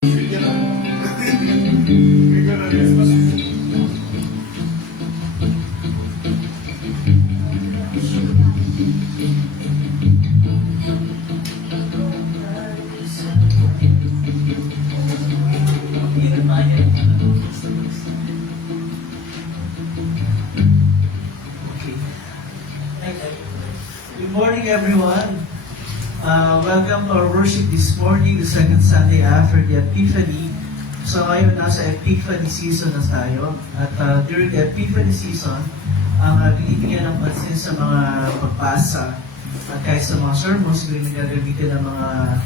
Good morning, everyone. Welcome to our worship this morning, the second Sunday after the Epiphany. So ngayon, nasa Epiphany season na tayo. At during the Epiphany season, ang binibigyan ng pansin sa mga pagbasa at kahit sa mga sermons, gagamitin ng mga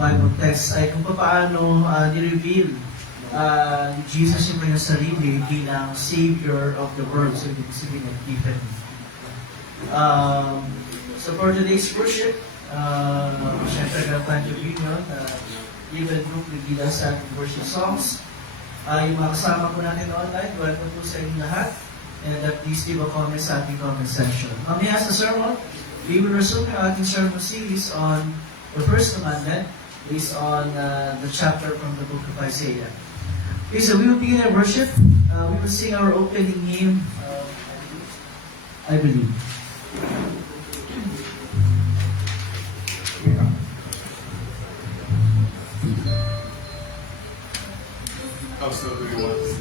Bible texts ay kung paano ni-reveal ni Jesus yung kanyang sarili bilang Savior of the world. So, ibig sabihin ng Epiphany. So for today's worship, syempre nag-plan communion, even group nagila sa ating worship songs. Yung mga kasama ko natin online, welcome po sa inyo lahat. And please leave a comment sa ating comment section. Mamaya sa sermon, we will resume yung ating sermon series on the first commandment based on the chapter from the book of Isaiah. Okay, so we will begin our worship. We will sing our opening hymn, I Believe. How slow do you want to sing?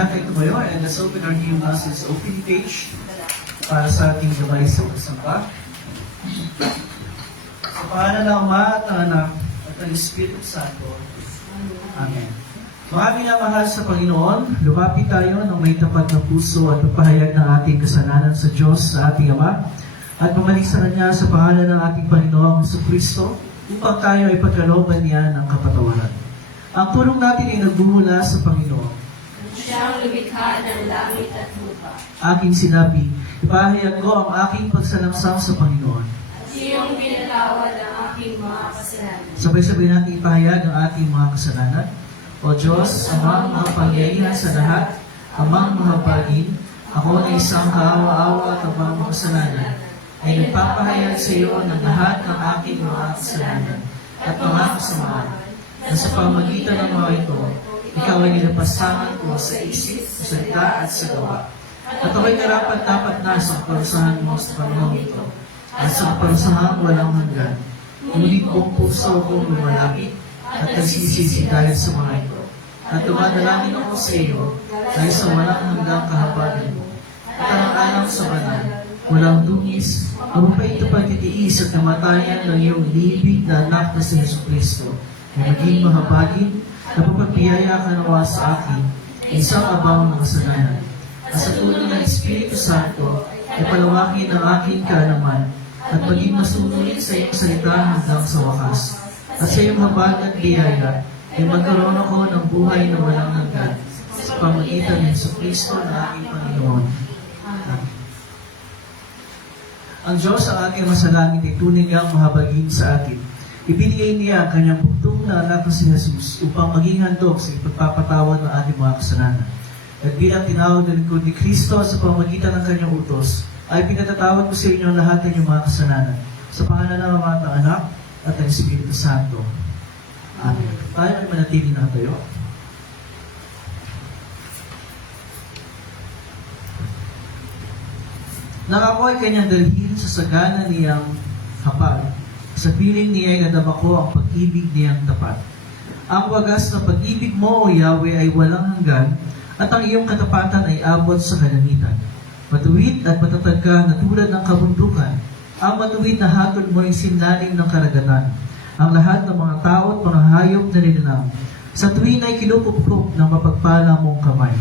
lahat ay tumayo and let's open our new Masses opening page para sa ating gabay sa pasampa. Sa pangalan ng Ama at ng Anak at ng Espiritu Santo. Amen. Mga minamahal sa Panginoon, lumapit tayo ng may tapat na puso at magpahayag ng ating kasalanan sa Diyos, sa ating Ama, at bumalik sa Kanya sa pangalan ng ating Panginoong Jesucristo upang tayo ay pagkalooban niya ng kapatawaran. Ang pulong natin ay nagbumula sa Panginoon. Siyang lumikha ng langit at lupa. Aking sinabi, ipahayag ko ang aking pagsalangsang sa Panginoon. At siyang pinatawad ang aking mga kasalanan. Sabay-sabay natin ipahayag ang ating mga kasalanan. O Diyos, amang makapangyarihan sa lahat, amang mahabagin, ako na isang kaawa-awa at amang makasalanan, ay nagpapahayag sa iyo ng lahat ng aking mga kasalanan at mga kasamaan, na sa pamagitan ng mga ito, ikaw ay nilapastangan ko sa isip, sa salita at sa gawa. At ako'y karapat-dapat na sa kaparusahan mo sa panahon ito, at sa kaparusahan walang hanggan. Ngunit buong puso kong lumalapit, at nagsisisi dahil sa mga ito. At dumadalangin ako sa iyo dahil sa walang hanggang kahabagan mo. At ang alam sa banal, walang dungis, mababait na pagtitiis at kamatayan ng iyong liibig na anak na si Jesucristo, na maging mahabagin, na papagbiyaya ka nawa sa akin, isang abang ng kasalanan. At sa tulong ng Espiritu Santo, ay palawakin ang aking kaalaman, at maging masunurin sa iyong salita hanggang sa wakas. At sa iyong habag at biyaya, ay magkaroon ako ng buhay na walang hanggan sa pamagitan ng Jesucristo na aking Panginoon. Amen. Ang Diyos ang ating masalangit ay tunay niyang mahabagin sa atin. Ibinigay niya ang kanyang bugtong na anak na si Jesus upang maging handog sa ipagpapatawad ng ating mga kasalanan. At bilang tinawag na lingkod ni Kristo sa pamagitan ng kanyang utos, ay pinatatawad ko sa inyo ang lahat ng inyong mga kasalanan sa pangalan ng Ama at ng Anak at ng Espiritu Santo. Amen. Tayo ay manatili na tayo. Nang ako ay kanyang dalhin sa sagana niyang hapag, sa piling niya ay nadama ko ang pag-ibig niyang tapat. Ang wagas na pag-ibig mo, O Yahweh, ay walang hanggan, at ang iyong katapatan ay abot sa kalangitan. Matuwid at matatag ka na tulad ng kabundukan. Ang matuwid na hatol mo ay sinlalim ng karagatan. Ang lahat ng mga tao at mga hayop na nilalang. Sa tuwin ay kinupupkup ng mapagpala mong kamay.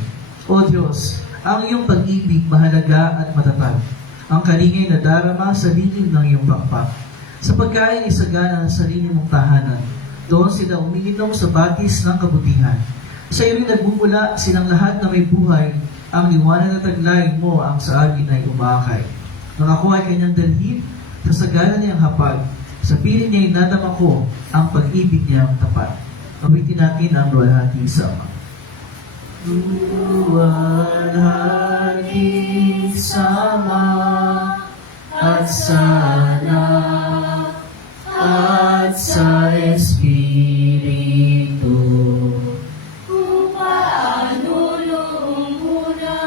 O Diyos, ang iyong pag-ibig mahalaga at matatag. Ang kalingay na darama sa lilim ng iyong bakpak. Sa pagkain isagana sa sarili mong tahanan, doon sila umiinom sa batis ng kabutihan. Sa iyo rin nagbubula silang lahat na may buhay, ang liwanag na taglayin mo ang sa amin ay umakay. Nang ako ay kanyang dalhin, sa sagana niyang hapag, sa piling niya inadama ko ang pag-ibig niyang tapat. Awitin natin ang luwalhati sa Ama. Luwalhati sa Ama at sa Anak at sa Espiritu. Paano noong una,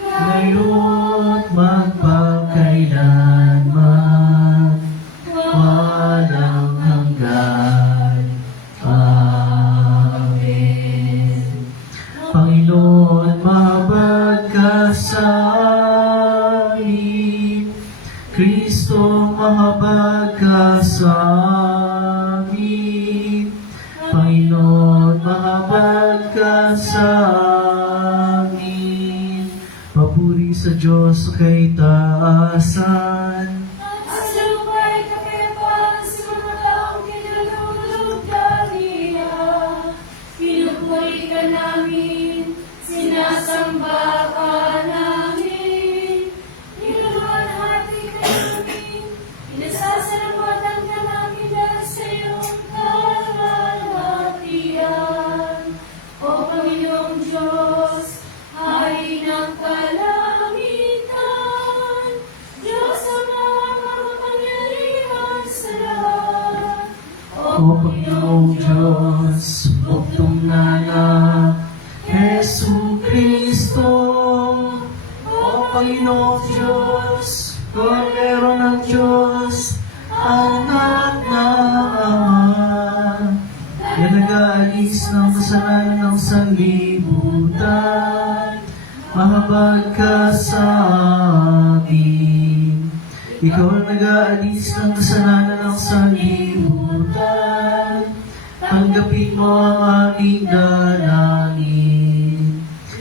Ngayon magpakailanman, walang hanggan. Amen. Panginoon, mahabag ka sa amin. Kristo, mahabag ka sa amin. Panginoon, mahabag ka sa amin. Papuri sa Diyos kay taasan. at sa lupa'y kapayapaan sa mga taong kinalulog dariya. Pinupuri ka namin, sinasamba ka namin. Niluwalhati ka namin, inasasalamatan ka namin dahil sa iyong kalwalhatian. O Panginoong Diyos, Hari ng kalangitan, Diyos ang makapangyarihan sa lahat. O Panginoong Diyos, bugtong na anak, Jesu Cristo. O Panginoong Diyos, Kordero ng Diyos, anak ng Ama. na nag-aalis ng kasalanan ng sanlibutan. Mahabag ka sa amin. Ikaw ang nag-aalis ng kasalanan ng sanlibutan. Tanggapin mo ang aming dalangin.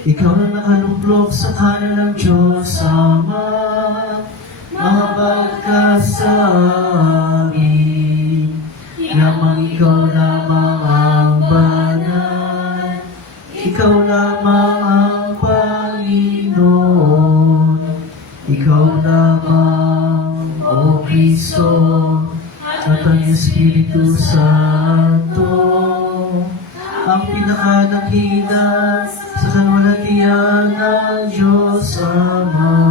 Ikaw na nakalublog sa kanan ng Diyos Ama. Mahabag ka sa amin. Lamang ikaw lamang ang banal. Ikaw lamang ang Panginoon. Ikaw lamang, O Kristo, at ang Espiritu Santo, ang pinakadakilan sa kalwalhatian ng Diyos Ama.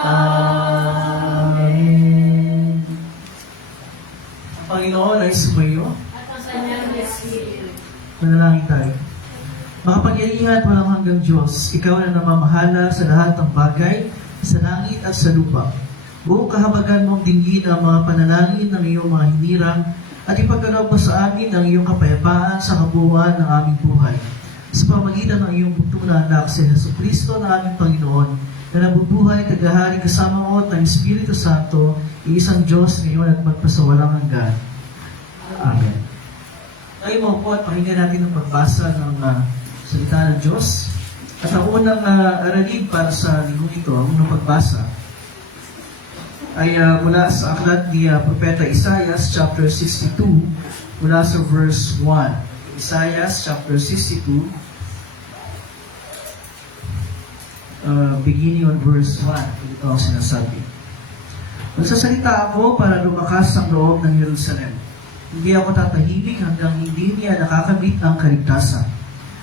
Amen. Ang Panginoon ay sumayo. At ang kanyang Espiritu. Manalangin tayo. Makapangyarihan at walang hanggang Diyos, ikaw na namamahala sa lahat ng bagay, sa langit at sa lupa. Buong kahabagan mong dinggin ang mga panalangin ng iyong mga hinirang at ipagkaloob mo sa amin ang iyong kapayapaan sa kabuuan ng aming buhay. Sa pamagitan ng iyong bugtong na anak, si Jesucristo na aming Panginoon, na nabubuhay, kagahari kasama mo at ng Espiritu Santo, iisang Diyos ngayon at magpasawalang hanggan. Amen. Tayo mo po at pakinggan natin ang pagbasa ng salita ng Diyos. At ang unang aralin para sa linggo ito, ang unang pagbasa, ay mula sa aklat ni Propeta Isaias chapter 62, mula sa verse 1. Isaias chapter 62, beginning on verse 1. Ito ang sinasabi. Magsasalita ako para lumakas ang loob ng Jerusalem. Hindi ako tatahimik hanggang hindi niya nakakamit ang kaligtasan.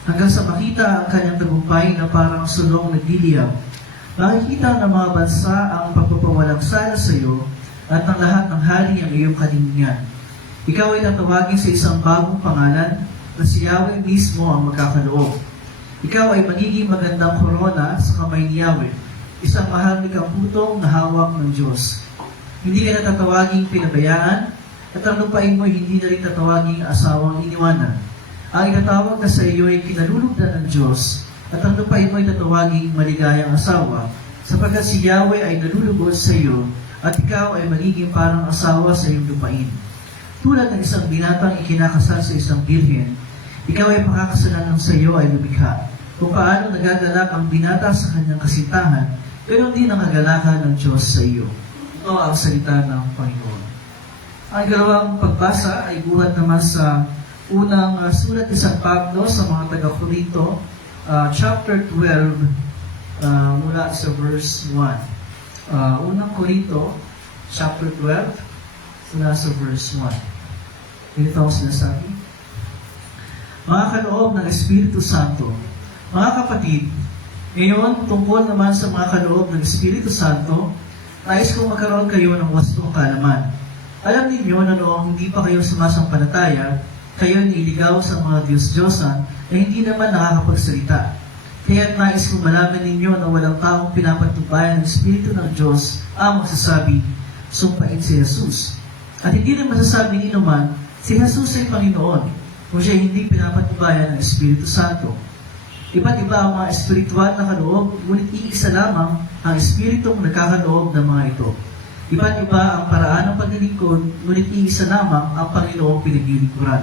Hanggang sa makita ang kanyang tagumpay na parang sulong nagliliyab. Makikita ng mga bansa ang pagpapawalang sala sa iyo at ng lahat ng hari ang iyong kalingian. Ikaw ay tatawagin sa isang bagong pangalan na si Yahweh mismo ang magkakaloob. Ikaw ay magiging magandang korona sa kamay ni Yahweh, isang mahal na kamputong na hawak ng Diyos. Hindi ka natatawaging pinabayaan at ang lupain mo hindi na rin tatawaging asawang iniwanan. Ang itatawag na sa iyo ay kinalulugdan ng Diyos at ang lupain mo ay tatawaging maligayang asawa, sapagkat si Yahweh ay nalulugod sa iyo, at ikaw ay magiging parang asawa sa iyong lupain. Tulad ng isang binatang ikinakasal sa isang birhen, ikaw ay pakakasalan ng sa iyo ay lumikha. Kung paano nagagalak ang binata sa kanyang kasintahan, pero hindi nakagalakan ng Diyos sa iyo. Ito ang salita ng Panginoon. Ang dalawang pagbasa ay buhat naman sa unang sulat ni San Pablo sa mga taga-Korinto, chapter 12, mula sa verse 1. Unang Korinto, chapter 12, mula sa verse 1. Ganito ang sinasabi. Mga kaloob ng Espiritu Santo, mga kapatid, ngayon tungkol naman sa mga kaloob ng Espiritu Santo, nais kong magkaroon kayo ng wastong kaalaman. Alam ninyo na noong hindi pa kayo sumasampalataya, kayo niligaw sa mga Diyos-Diyosan na hindi naman nakakapagsalita. Kaya't nais kong malaman ninyo na walang taong pinapatubayan ng Espiritu ng Diyos ang magsasabi, sumpain si Jesus. At hindi rin masasabi ni naman, si Jesus ay Panginoon, kung siya hindi pinapatubayan ng Espiritu Santo. Iba't iba ang mga espiritual na kaloob, ngunit iisa lamang ang Espiritong nagkakaloob ng mga ito. Iba't iba ang paraan ng paglilingkod, ngunit iisa lamang ang Panginoong pinaglilingkuran.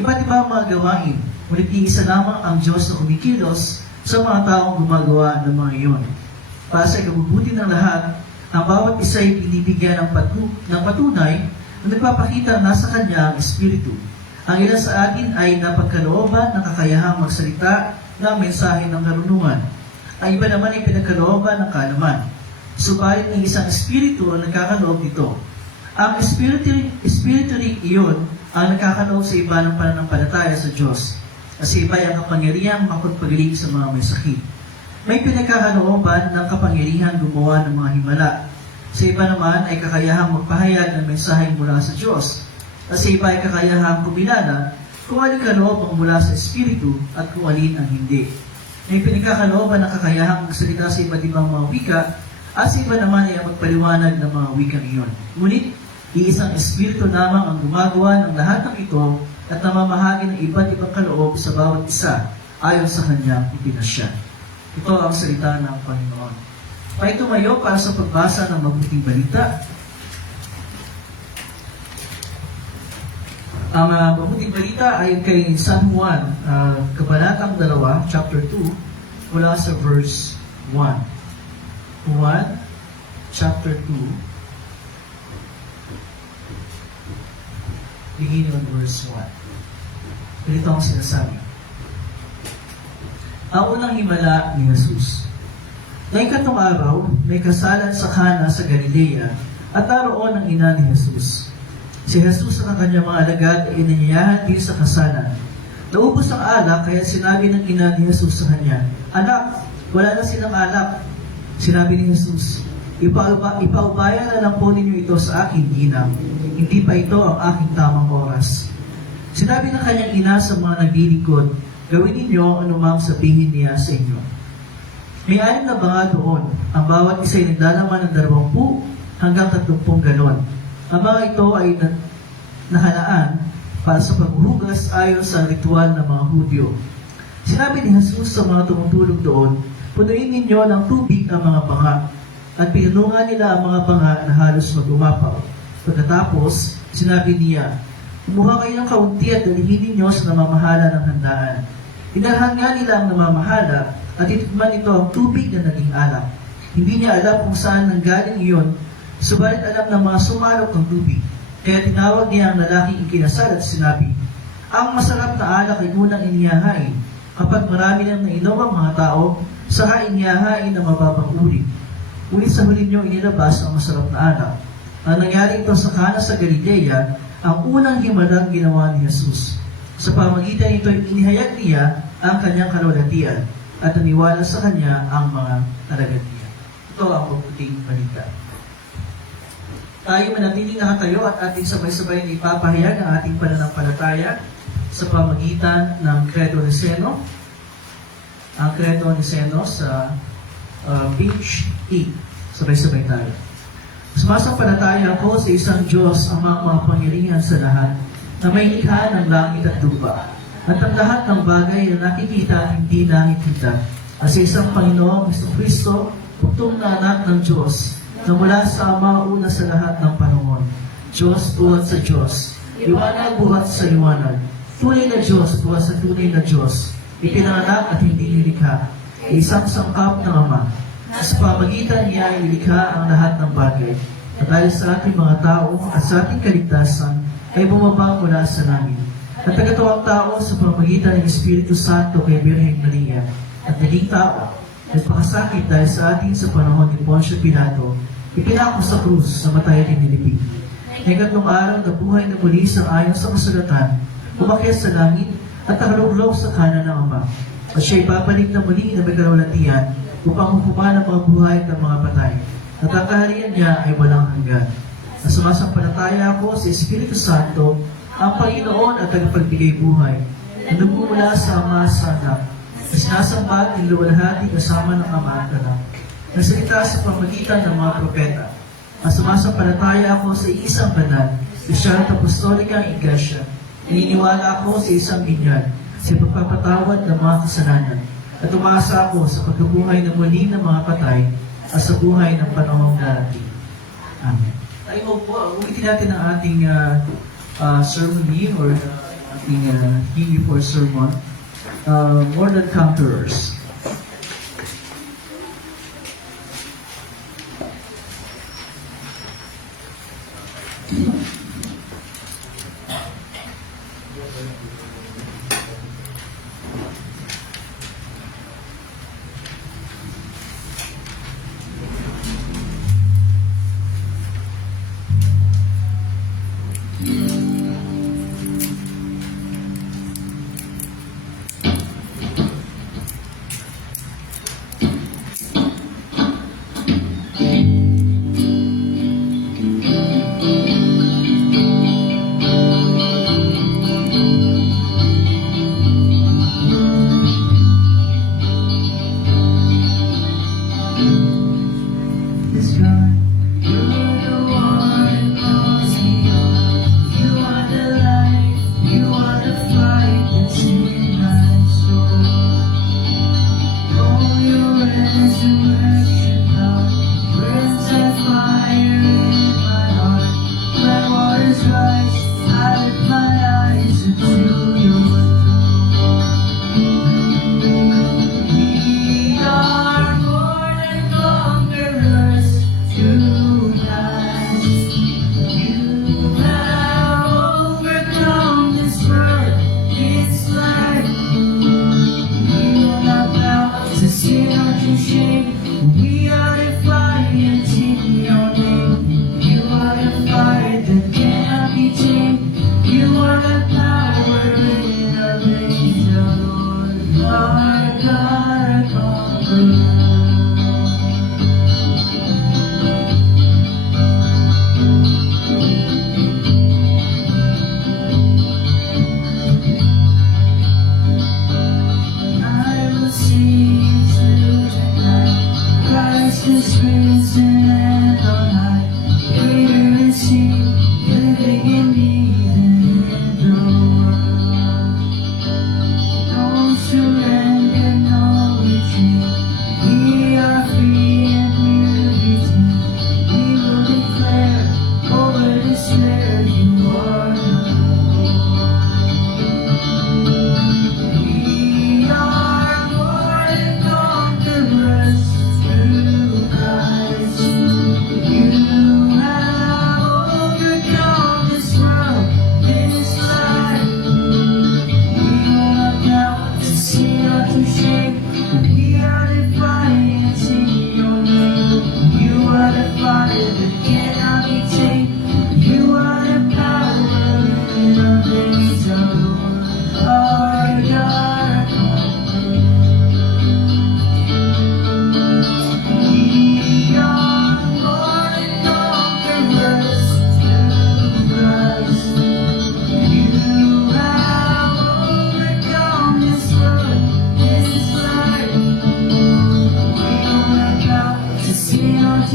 Iba't iba ang mga gawain, ngunit iisa lamang ang Diyos na kumikilos sa mga taong gumagawa ng mga iyon. Para sa ikabubuti ng lahat, ang bawat isa ay binibigyan ng patunay na nagpapakita na nasa Kanya ang Espiritu. Ang ilan sa atin ay napagkalooban ng kakayahang magsalita ng mensahe ng karunungan. Ang iba naman ay pinagkalooban ng kaalaman. Subalit ng isang Espiritu ang nagkakaloob nito. Ang Espiritu rin iyon ang nagkakaloob sa iba ng pananampalataya sa Diyos. Kasi iba ay ang kapangyarihang makapagpagaling sa mga may sakit. May pinagkakalooban ng kapangyarihan gumawa ng mga himala. Sa iba naman ay kakayahang magpahayag ng mensahe mula sa Diyos. At sa iba ay kakayahang kumilala kung alin kaloob ang mula sa Espiritu at kung alin ang hindi. May pinagkakalooban ng kakayahang magsalita sa iba't ibang mga wika at sa iba naman ay magpaliwanag ng mga wikang iyon. Ngunit, iisang Espiritu lamang ang gumagawa ng lahat ng ito at namamahagi ng iba't ibang kaloob sa bawat isa ayon sa kanyang ipinasya. Ito ang salita ng Panginoon. Tumayo para sa pagbasa ng mabuting balita. Ang mabuting balita ay kay San Juan, Kabanatang 2, chapter 2, mula sa verse 1. Juan, chapter 2, beginning on verse 1. Ganito ang sinasabi. Ang unang himala ni Jesus. Ngayong katong araw, may kasalan sa Kana sa Galilea at naroon ang ina ni Jesus. Si Jesus at ang kanyang mga alagad ay inanyayahan din sa kasalan. Naubos ang alak, kaya sinabi ng ina ni Jesus sa kanya, Anak, wala na silang alak. Sinabi ni Jesus, Ipaubaya na lang po ninyo ito sa aking ginang. Hindi pa ito ang aking tamang oras. Sinabi ng kanyang ina sa mga naglilingkod, Gawin ninyo ang anumang sabihin niya sa inyo. May 6 na banga doon. Ang bawat isa ay naglalaman ng 20 hanggang 30 galon. Ang mga ito ay nakalaan para sa paghuhugas ayon sa ritual ng mga Hudyo. Sinabi ni Jesus sa mga tumutulong doon, Punuin ninyo ng tubig ang mga banga. At pinunungan nila ang mga banga na halos mag-umapaw. Pagkatapos, sinabi niya, Kumuha kayo ng kaunti at dalhin ninyo sa namamahala ng handaan. Dinalhan nga nila ang namamahala at itikman ito ang tubig na naging alak. Hindi niya alam kung saan nanggaling iyon, subalit alam ng mga sumalok ng tubig. Kaya tinawag niya ang lalaking ikinasal at sinabi, Ang masarap na alak ay unang inihahain. Kapag marami nang nainom ang mga tao, saka inihahain na mababang uri. Ngunit sa huli niyo inilabas ang masarap na alak. Ang nangyari ito sa Kana sa Galilea, ang unang himalang ginawa ni Jesus. Sa pamagitan nito, inihayag niya ang kanyang kalwalhatian at naniwala sa kanya ang mga alagad niya. Ito ang mabuting balita. Tayo manatiling nakatayo at ating sabay-sabay na ipapahayag ang ating pananampalataya sa pamagitan ng Credo Niceno. Ang Credo Niceno sa page 8. Sabay-sabay tayo. Sumasampalataya ako sa isang Diyos ang mga makapangyarihan sa lahat, na may likha ng langit at lupa, at ang lahat ng bagay na nakikita at hindi nakikita, at sa isang Panginoong Kristo, bugtong na anak ng Diyos, na mula sa Ama una sa lahat ng panahon. Diyos buhat sa Diyos, liwanag buhat sa liwanag, tunay na Diyos buhat sa tunay na Diyos, ipinanganak at hindi nilikha, isang sangkap ng Ama. Sa pamagitan niya ay nilikha ang lahat ng bagay. At dahil sa ating mga tao at sa ating kaligtasan ay bumaba mula sa langit. At nagkatawang tao sa pamagitan ng Espiritu Santo kay Birhen Maria. At naging tao, nagpakasakit dahil sa atin sa panahon ni Poncio Pilato, ipinako sa krus sa matay at inilibing. Ngayon nung araw na buhay na muli sa ayon sa kasulatan, umakyat sa langit at nakaluglaw sa kanan ng Ama. At siya'y babalik na muli na may kalawalatian upang hukuman ang mga buhay at ang mga patay. At ang kaharian niya ay walang hanggan. Na sumasampalataya ako sa Espiritu Santo, ang Panginoon at tagapagbigay buhay, na nagmumula sa Ama sa Anak, na sinasamba at niluwalhati kasama ng Ama at Anak, na salita sa pamagitan ng mga propeta. Na sumasampalataya ako sa isang banal, isyang apostolikang iglesia, naniniwala ako sa isang binyag, sa pagpapatawad ng mga kasalanan, at umasa ako sa pagkabuhay ng muli ng mga patay at sa buhay ng panahong darating. Amen. Tayo po, ulitin natin ang ating sermon hymn or ating hymn before sermon, More Than Conquerors.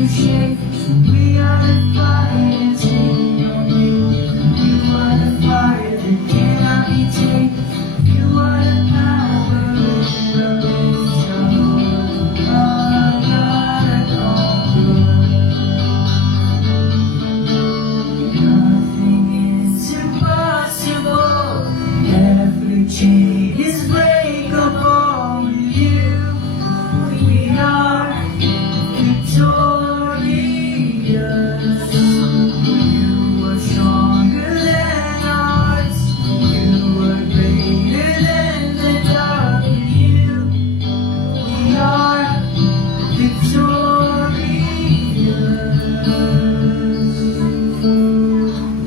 to shake. We are the fire that's in your name. You are the fire that cannot be taken. You are the power in the midst of our God conqueror. Nothing is impossible. Every chain is breakable with you. We are victorious. You are stronger than ours. You are greater than the dark in you. We are victorious.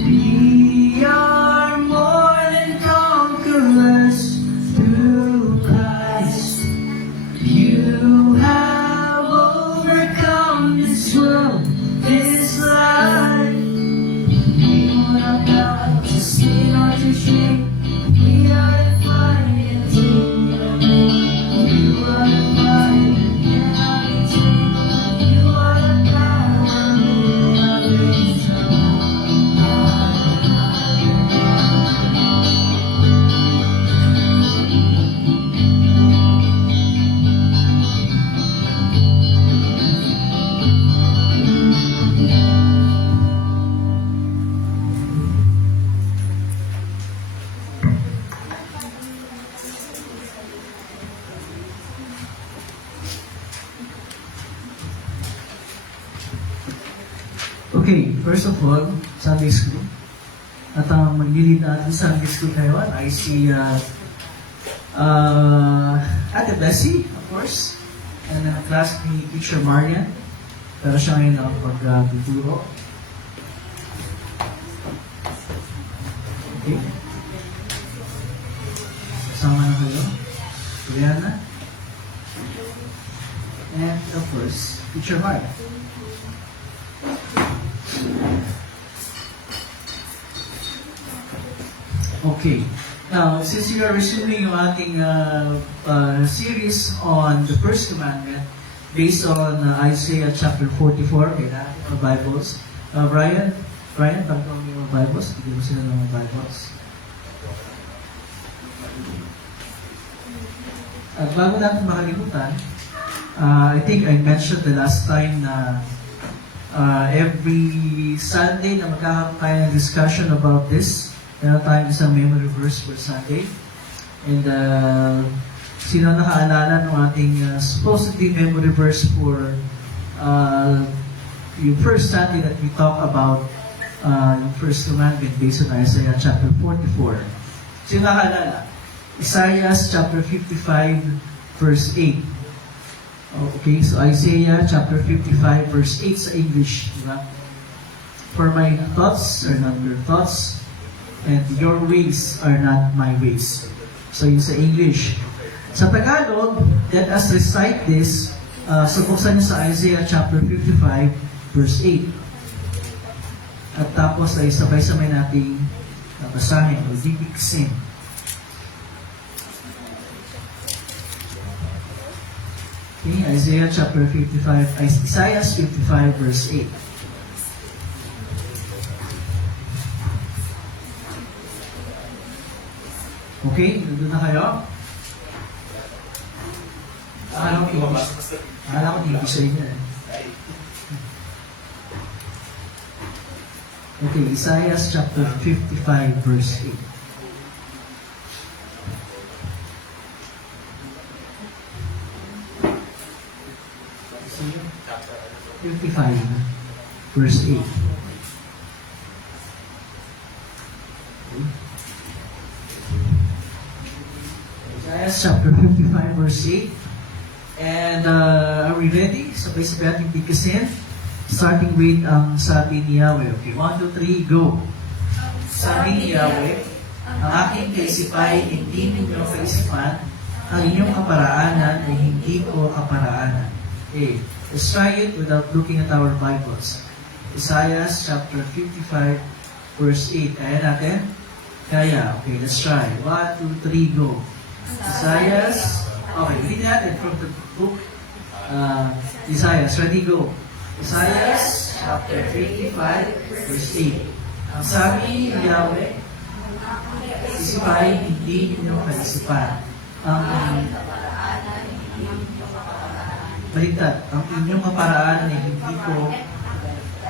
We are more than conquerors through Christ. You have overcome this world, this life. We will not bow to sin or to shame. We are the fire that's in your name. You are the fire that cannot be tamed. You are the power in our midst. Okay, first of all, Sunday School. At ang mag-lead natin sa Sunday School ngayon, I see Ate Bessie, of course, and class ni Teacher Marian. Pero siya ngayon ang pag-tuturo. Okay. Kasama na kayo. Juliana. And of course, Teacher Marian. Okay. Now, since we are resuming yung ating series on the first commandment based on Isaiah chapter 44, okay, natin mga Bibles. Brian, pagkakaw mo yung mga Bibles, bigyan mo sila ng mga Bibles. At bago natin makalimutan, I think I mentioned the last time na every Sunday na magkakaroon tayo ng discussion about this. Meron tayong isang memory verse for Sunday. And sino nakaalala ng ating supposedly memory verse for yung first Sunday that we talk about yung first commandment based on Isaiah chapter 44. Sino nakaalala? Isaiah chapter 55 verse 8. Okay, so Isaiah chapter 55 verse 8 sa English, diba? For my thoughts are not your thoughts, and your ways are not my ways. So yun sa English. Sa Tagalog, let us recite this. So buksan niyo sa Isaiah chapter 55 verse 8. At tapos ay sabay-sabay nating basahin o bibigsin. Okay, Isaiah chapter 55, Isaiah 55 verse 8. Okay, nandun na kayo? Akala ko ibig sa inyo. Okay, Isaiah chapter 55 verse 8. Verse 8. Isaiah chapter 55 verse 8. And are we ready? Sabay-sabay ating bigkasin. Starting with ang sabi ni Yahweh. Okay, 1, 2, 3, go. Sabi ni Yahweh, ang aking kaisipay hindi ninyo kaisipan, ang inyong kaparaanan ay hindi ko kaparaanan. Okay, let's try it without looking at our Bibles. Isaiah chapter 55 verse 8. Kaya natin? Kaya. Okay, let's try. 1, 2, 3, go. Isaiah. Okay, read natin from the book. Isaiah. Ready, go. Isaiah chapter 55, verse 8. Ang sabi ni Yahweh, isipay hindi ninyong kaisipan. Ang baligtad, ang inyong kaparaanan ay hindi ko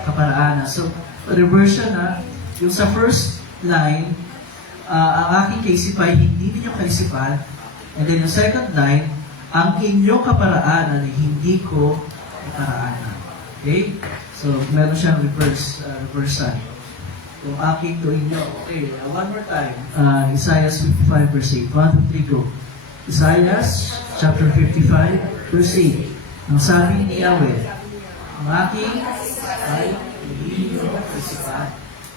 kaparaanan. So, reversion na, yung sa first line, ang aking kaisipan ay hindi ninyong kaisipan. And then yung second line, ang inyong kaparaanan ay hindi ko kaparaanan. Okay? So, meron siyang reversal. Kung aking to inyo. Okay, one more time. Isaiah 55 verse 8. 1, 2, 3, go. Isaiah chapter 55 verse 8. Ang sabi ni Yahweh, ang aking ay hindi nyo kaisipan.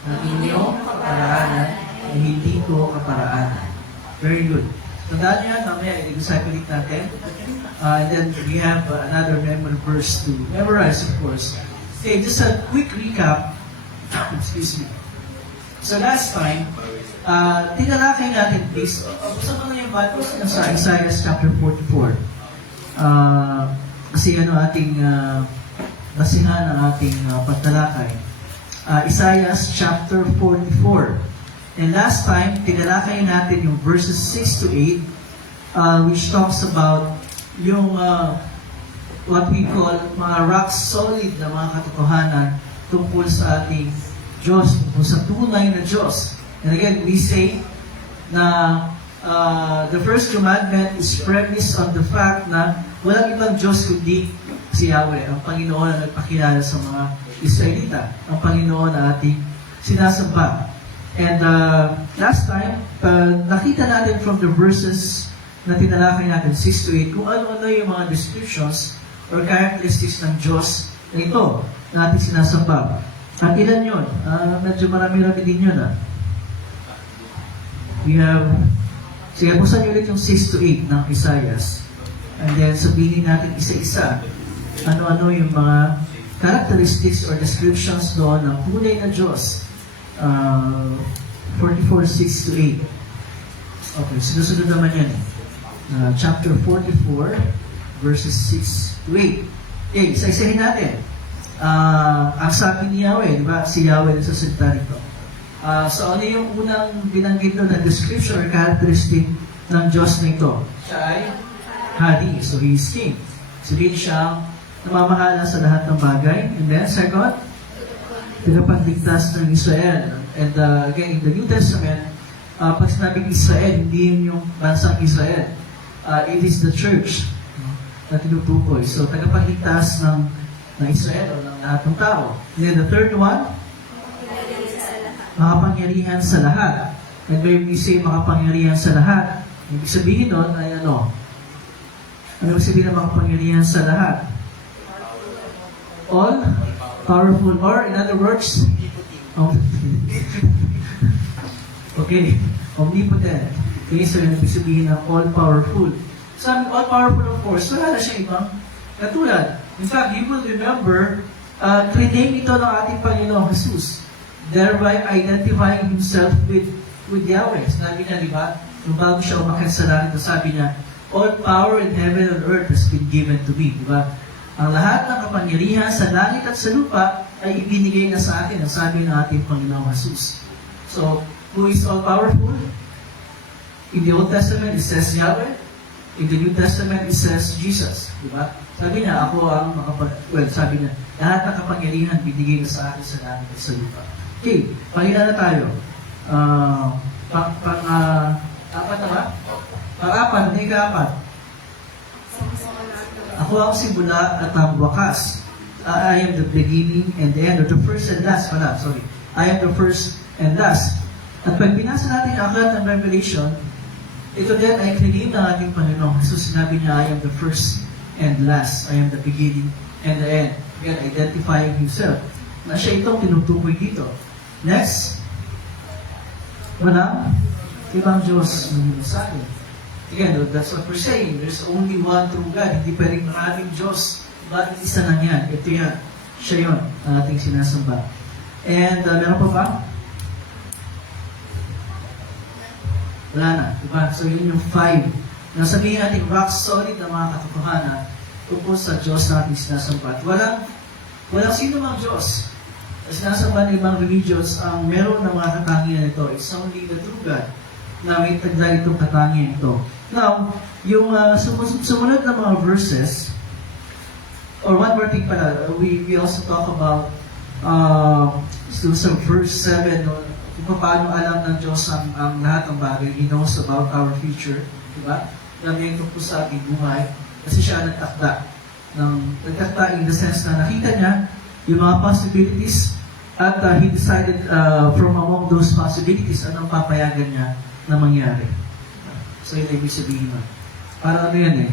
Ang inyong kaparaanan ay hindi ko kaparaanan. Very good. Tandaan niyo yan, mamaya i-disciple natin. And then we have another memory verse to memorize, of course. Okay, just a quick recap. Excuse me. So last time, tinalakay natin, please. Gusto ko na yung Bible sa Isaiah chapter 44. Kasi ano ating basihan ng ating pagtalakay. Isaiah chapter 44. And last time, tinalakay natin yung verses 6 to 8, which talks about yung what we call mga rock solid na mga katotohanan tungkol sa ating Diyos, tungkol sa tunay na Diyos. And again, we say na the first commandment is premised on the fact na walang ibang Diyos kundi si Yahweh, ang Panginoon na nagpakilala sa mga Israelita, ang Panginoon na ating sinasamba. And last time, nakita natin from the verses na tinalakay natin, 6 to 8, kung ano-ano yung mga descriptions or characteristics ng Diyos na ito na ating sinasamba. At ilan yun? Medyo marami-rami din yun. We have, sige, buksan niyo ulit yung 6 to 8 ng Isaiah. And then sabihin natin isa-isa ano-ano yung mga characteristics or descriptions doon ng tunay na Diyos. 44, 6 to 8. Okay, sinusunod naman yan. Chapter 44, verses 6 to 8. Okay, isa-isahin natin. Ang sabi ni Yahweh, di ba? Si Yahweh sa salita nito. So, ano yung unang binanggit doon na description or characteristic ng Diyos na ito? Siya ay hari. So, He is King. So, din siyang namamahala sa lahat ng bagay. And then, second, pinapagligtas ng Israel. And again, in the New Testament, pag sinabing Israel, hindi yun yung bansang Israel. It is the church na tinutukoy. So, tagapagligtas ng Israel o ng lahat ng tao. And then the third one, makapangyarihan sa lahat. And when we say makapangyarihan sa lahat, ibig sabihin nun ay ano? Ano ibig sabihin ng makapangyarihan sa lahat? All powerful, or in other words, okay, omnipotent. Okay, so yun ibig sabihin ng all-powerful. Sabi, all-powerful of course, wala na siyang ibang katulad. In fact, you will remember, claim ito ng ating Panginoong Jesus, thereby identifying Himself with Yahweh. Sinabi niya, di ba? Nung bago siya umakyat sa langit, sabi niya, all power in heaven and earth has been given to me. Di ba? Ang lahat ng kapangyarihan sa langit at sa lupa ay ibinigay na sa atin, ang sabi ng ating Panginoong Jesus. So, who is all-powerful? In the Old Testament, it says Yahweh. In the New Testament, it says Jesus. Diba? Sabi niya, ako ang sabi niya, lahat ng kapangyarihan binigay na sa atin sa langit at sa lupa. Okay, pakita na tayo. Apat na ba? Pang-apat, hindi ka-apat. Ako ang simula at ang wakas. I am the beginning and the end, or the first and last pala, sorry. I am the first and last. At pag binasa natin ang aklat ng Revelation, ito din ay claim ng ating Panginoon. So sinabi niya, I am the first and last. I am the beginning and the end. Again, identifying Himself. Na siya itong tinutukoy dito. Next, walang ibang Diyos na sa akin. Again, that's what we're saying. There's only one true God. Hindi pwedeng maraming Diyos. Bakit isa lang yan? Ito yan. Siya yun ang ating sinasamba. And meron pa ba? Wala na. Diba? So yun yung 5. Nasabihin natin rock solid na mga katotohanan tungkol sa Diyos na ating sinasamba. At walang Walang sino mang Diyos. Sinasamba ng ibang religions, ang meron ng mga katangian ito is only the true God na may tagda itong katangian ito. Now, yung sumunod na mga verses, or one more thing pala, we also talk about sa verse 7, no, kung paano alam ng Diyos ang lahat ng bagay. He knows about our future. Diba? Alam niya ito po sa ating buhay kasi siya nagtakda. Nagtakda in the sense na nakita niya yung mga possibilities at he decided from among those possibilities anong papayagan niya na mangyari. So yun ibig sabihin mo. Parang ano yan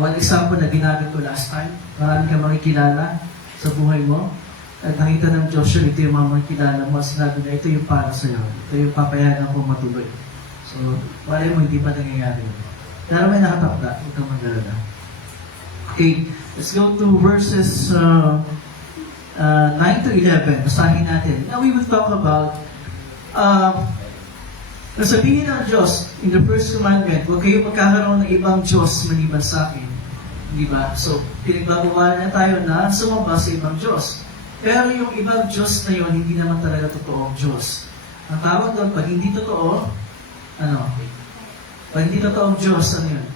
one example na ginamit ko last time, marami kang makikilala sa buhay mo at nakita ng Joshua, ito yung mga makikilala mo, sinabi na ito yung para sa'yo, ito yung papayagan ko matuloy. So, wala mo, hindi pa nangyayari. Pero may nakatakda, huwag kang mag-alala. Okay, let's go to verses 9 to 11. Basahin natin. Now we will talk about nasabihin ng Diyos in the first commandment, huwag kayo magkakaroon ng ibang Diyos maliban sa akin. Di ba? So, pinagbabawalan na tayo na sumamba sa ibang Diyos. Pero yung ibang Diyos na yun, hindi naman talaga totoong Diyos. Ang tawag doon, pag hindi totoo, ano? Pag hindi totoong Diyos, ano yun?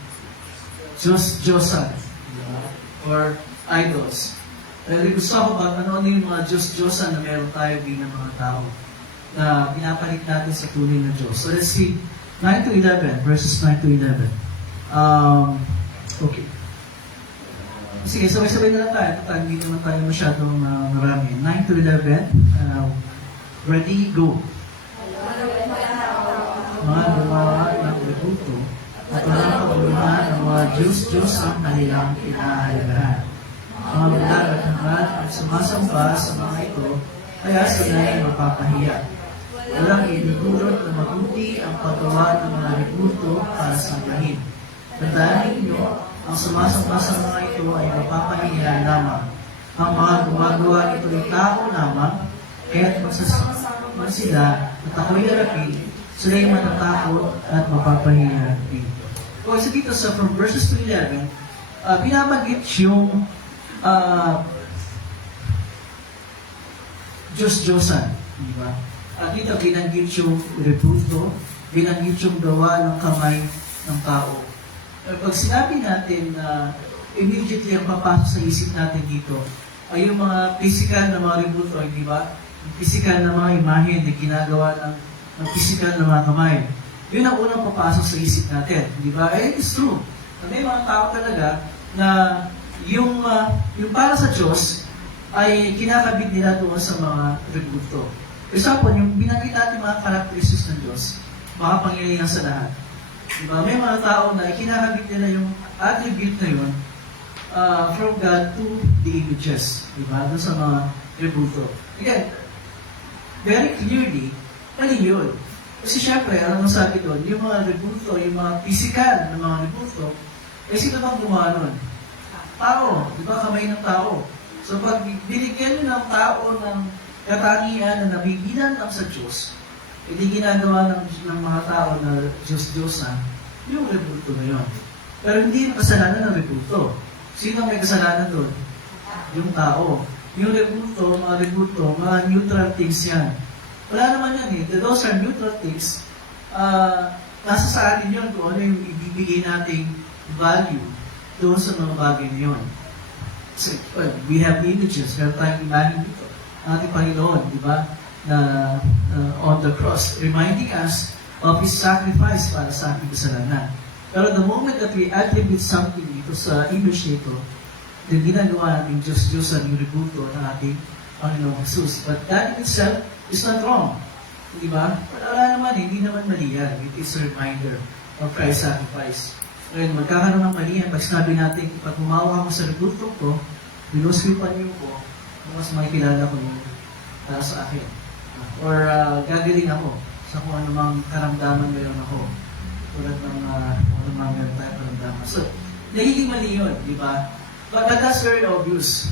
Diyosan. Or idols. Pero gusto ko ba, ano yung mga Diyos-Diyosan na meron tayo bilang mga tao na pinapalit natin sa tunay na Diyos. So let's see, 9 to 11, verses 9 to 11. Okay. Sige, sabay-sabay na lang tayo. Hindi naman tayo masyadong marami. 9 to 11, ready, go. Mga gumawa ng tributo at walang kabuluhan ng mga Diyos-Diyos ang kanilang pinahalagahan. Mga bulag at hangad at sumasamba sa mga ito, kaya sila ay mapapahiya. Walang inigurot na mabuti ang paggawa ng mga tributo para sa kahit. Tandaan ninyo, ang sumasamba sa mga ito ay mapapahiya lamang. Ang mga gumagawa nito ay tao lamang, kaya't magsasama sila at ako'y harapin, sila ay matatakot at mapapahiya din. So, isa dito sa from verses 2 to 11, binabanggit yung Diyos-Diyosan. Diba? At dito, binanggit yung rebuto, binanggit yung gawa ng kamay ng tao. Pag sinabi natin na immediately ang papasok sa isip natin dito ay yung mga physical na mga rebuto, di ba? Yung physical na mga imahe na ginagawa ng physical na mga kamay. Yun ang unang papasok sa isip natin, di ba? Eh, it's true. May mga tao talaga na yung para sa Diyos ay kinakabit nila doon sa mga rebuto. For example, yung binanggit natin mga characteristics ng Diyos, makapangyarihan sa lahat. Diba? May mga tao na ikinakabit nila yung attribute na yun from God to the images. Diba? Doon sa mga rebuto. Again, very clearly, mali yun. Kasi syempre, alam mo sabi doon, yung mga rebuto, yung mga physical na mga rebuto, eh sino bang gumawa nun? Tao. Diba? Kamay ng tao. So pag binigyan nyo ng tao ng katangian na nabibilan lang sa Diyos, hindi ginagawa ng mga tao na Diyos-Diyosan, yung rebuto na yun. Pero hindi yung kasalanan ng rebuto. Sino may kasalanan doon? Yung tao. Yung rebuto, mga neutral things yan. Wala naman yan eh. Those are neutral things. Nasa sa atin yun kung ano yung ibibigay nating value doon sa mga bagay na yun. So, we have images. Meron tayong imahe dito. Ating Panginoon, di ba? Na on the cross, reminding us of His sacrifice para sa ating kasalanan. Pero the moment that we attribute something dito sa image nito, then ginagawa natin Diyos-Diyosan yung rebuto ng ating Panginoong Jesus. But that in itself is not wrong. Di ba? Wala naman, hindi naman mali yan. It is a reminder of Christ's sacrifice. Ngayon, magkakaroon ng mali yan. Pag sinabi natin, pag gumawa ako sa rebuto ko, binuswipan niyo ko, mas makikilala ko yun para sa akin. Or gagaling ako sa kung anumang karamdaman meron ako. Tulad ng kung anumang meron tayo karamdaman. So, nagiging mali yun, di ba? But that's very obvious.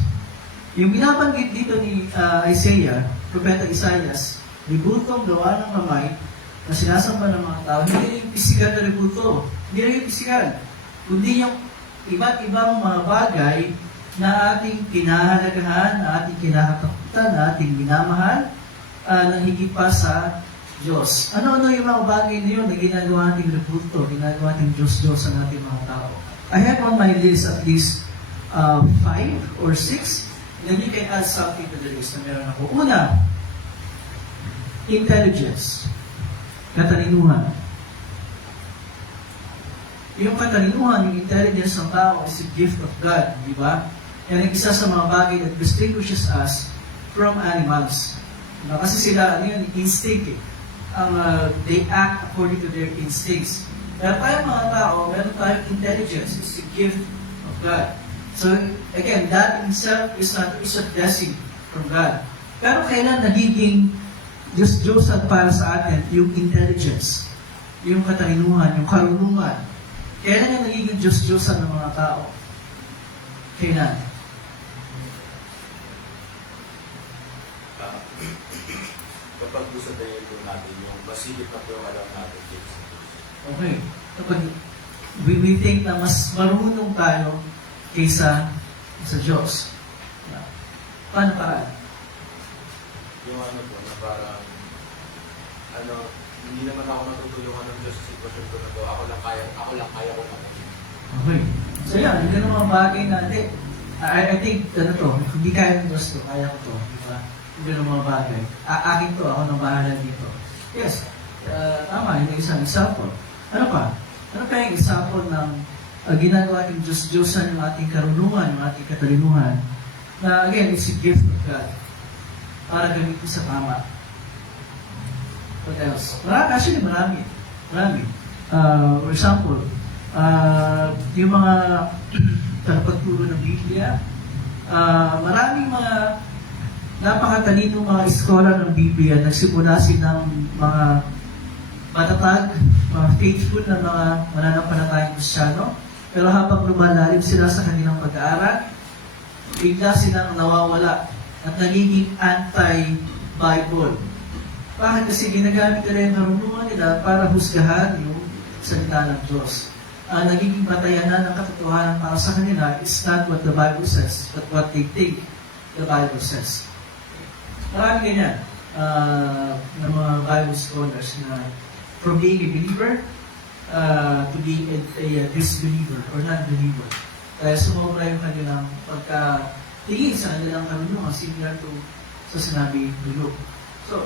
Yung binabanggit dito ni Isaiah, Propeta Isaias, ributong gawa ng kamay na sinasamba ng mga tao, hindi yung pisikal na ributo. Hindi rin yung pisikal. Kundi yung iba't ibang mga bagay na ating kinahalagahan, na ating kinakatakutan, na ating minamahal, na higit pa sa Diyos. Ano-ano yung mga bagay na yun na ginagawa nating rebulto, ginagawa nating Diyos-Diyos sa ating mga tao? I have on my list at least 5 or 6. Then you can add something to the list na meron ako. Una, intelligence. Katalinuhan. Yung katalinuhan, yung intelligence ng tao is a gift of God, di ba? Yan ang isa sa mga bagay that distinguishes us from animals. Diba? Kasi sila, ano yun, instinct eh. They act according to their instincts. Pero tayo mga tao, meron tayong intelligence. It's a gift of God. So, again, that in itself is a blessing from God. Pero kailan nagiging Diyos-Diyosan para sa atin yung intelligence, yung katalinuhan, yung karunungan? Kailan yung nagiging Diyos-Diyosan ng mga tao? Kailan? Kapag gusto tayo natin yung masigit na po yung alam natin. Okay. Kapag we think na mas marunong tayo kaysa sa Diyos. Paano paraan? Yung ano po, na parang, hindi naman ako natutulungan ng Diyos sa sitwasyon ko na to. Ako lang kaya ko naman. Okay. So yan, hindi na mga bagay na, I think, hindi kaya ng Diyos to, kaya ko to. Diba? Hindi na mga bagay. Akin to, ako nang bahala dito. Yes, tama, yun yung isang example. Ano pa? Ano pa yung example ng ginagawa ng Diyos-Diyosan yung ating karunungan, yung ating katalinuhan, na again, it's a gift of God para gamitin sa tama. What else? Actually, marami. For example, yung mga tagapagturo ng Biblia, maraming mga napakatalino mga iskolar ng Biblia, nagsimula silang mga matatag, mga faithful na mga mananampalatayang Kristiyano, pero habang lumalalim sila sa kanilang pag-aaral, bigla silang nawawala at nagiging anti-Bible. Bakit? Kasi ginagamit nila yung karunungan nila para husgahan yung salita ng Diyos. Nagiging batayanan ng katotohanan para sa kanila is not what the Bible says, but what they think the Bible says. Marami ganyan ng mga Bible scholars na from being a believer to being a disbeliever or non-believer. Dahil sumobra yung kanilang pagkatingin sa kanilang karunungan similar to sa sinabi ni Luke. So,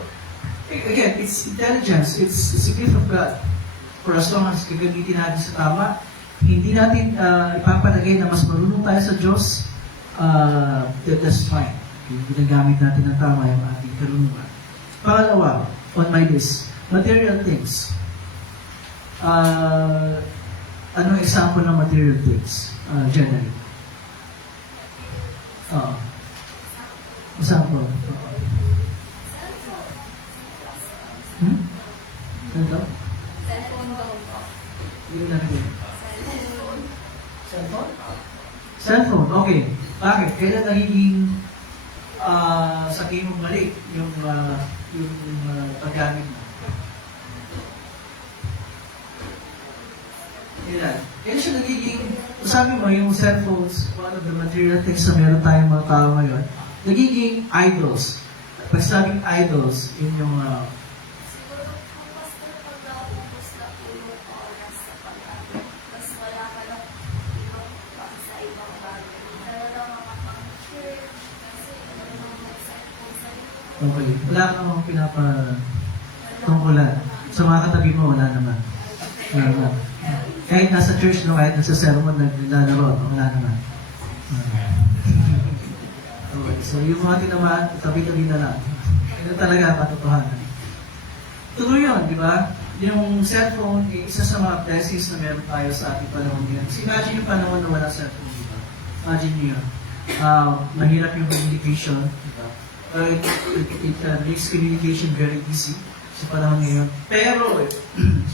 again, it's intelligence. It's a gift of God. For as long as gagamitin natin sa tama, hindi natin ipapalagay na mas marunong tayo sa Diyos, that's fine. Okay, ginagamit natin ng tama yung ating karunungan. Pangalawa, on my list, material things. Anong example ng material things? Generally. Example. Ano daw? Cellphone daw po. Hindi ko narinig. Cellphone. Cellphone? Cellphone, okay. Bakit? Kailan nagiging sa tingin mo mali yung paggamit mo? Kaya siya nagiging, sabi mo, yung cellphones, one of the material things na meron tayong mga tao ngayon, nagiging idols. Pag sabing idols, yun yung Siguro kung basta pag naubos na po yung oras sa pag-aaral, mas wala ka lang ibang pa sa ibang bagay. Talagang makapang-church, kasi talagang may cellphone sa likod. okay. Wala ka namang pinapatungkulan. Sa mga katabi mo, wala naman. Wala naman. Kahit nasa church, no, kahit nasa sermon, naglalaro, wala naman. Okay, so yung mga tinamaan, tabi-tabi na lang. Ito talaga katotohanan. Tuloy yun, di ba? Yung cellphone, isa sa mga blessings na meron tayo sa ating panahon ngayon. Kasi imagine yung panahon na wala cellphone, di ba? Imagine nyo yun. Mahirap yung communication, di ba? It makes communication very easy sa panahon ngayon. Pero,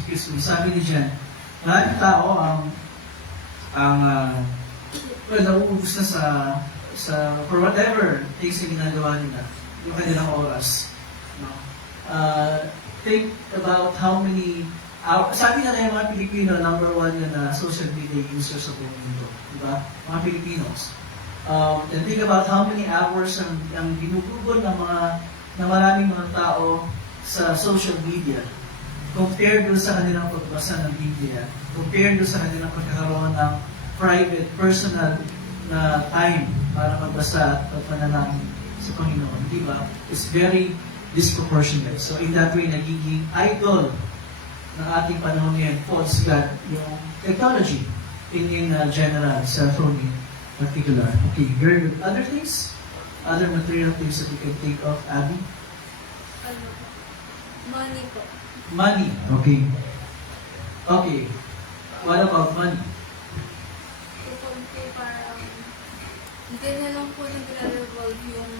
excuse me, sabi ni Jen, lahat ng tao nauubos na sa for whatever things na ginagawa nila, yung kanilang oras. No? Think about how many sabi na yung mga Pilipino, number 1 na social media users sa buong mundo. Diba? Mga Pilipinos. And think about how many hours ang ginugugol ng maraming mga tao sa social media compared doon sa kanilang pagbasa ng Biblia, compared doon sa kanilang pagkakaroon ng private, personal na time para magbasa at panalangin sa Panginoon. Di ba? It's very disproportionate. So in that way, nagiging idol ng ating panahon ngayon, false God, yung technology in general, cell phone in particular. Okay, very good. Other things? Other material things that you can think of, Abby? Ano? Money po. Money. Okay. Okay. What about money? Kapag po parang hindi na lang po nagre-revolve yung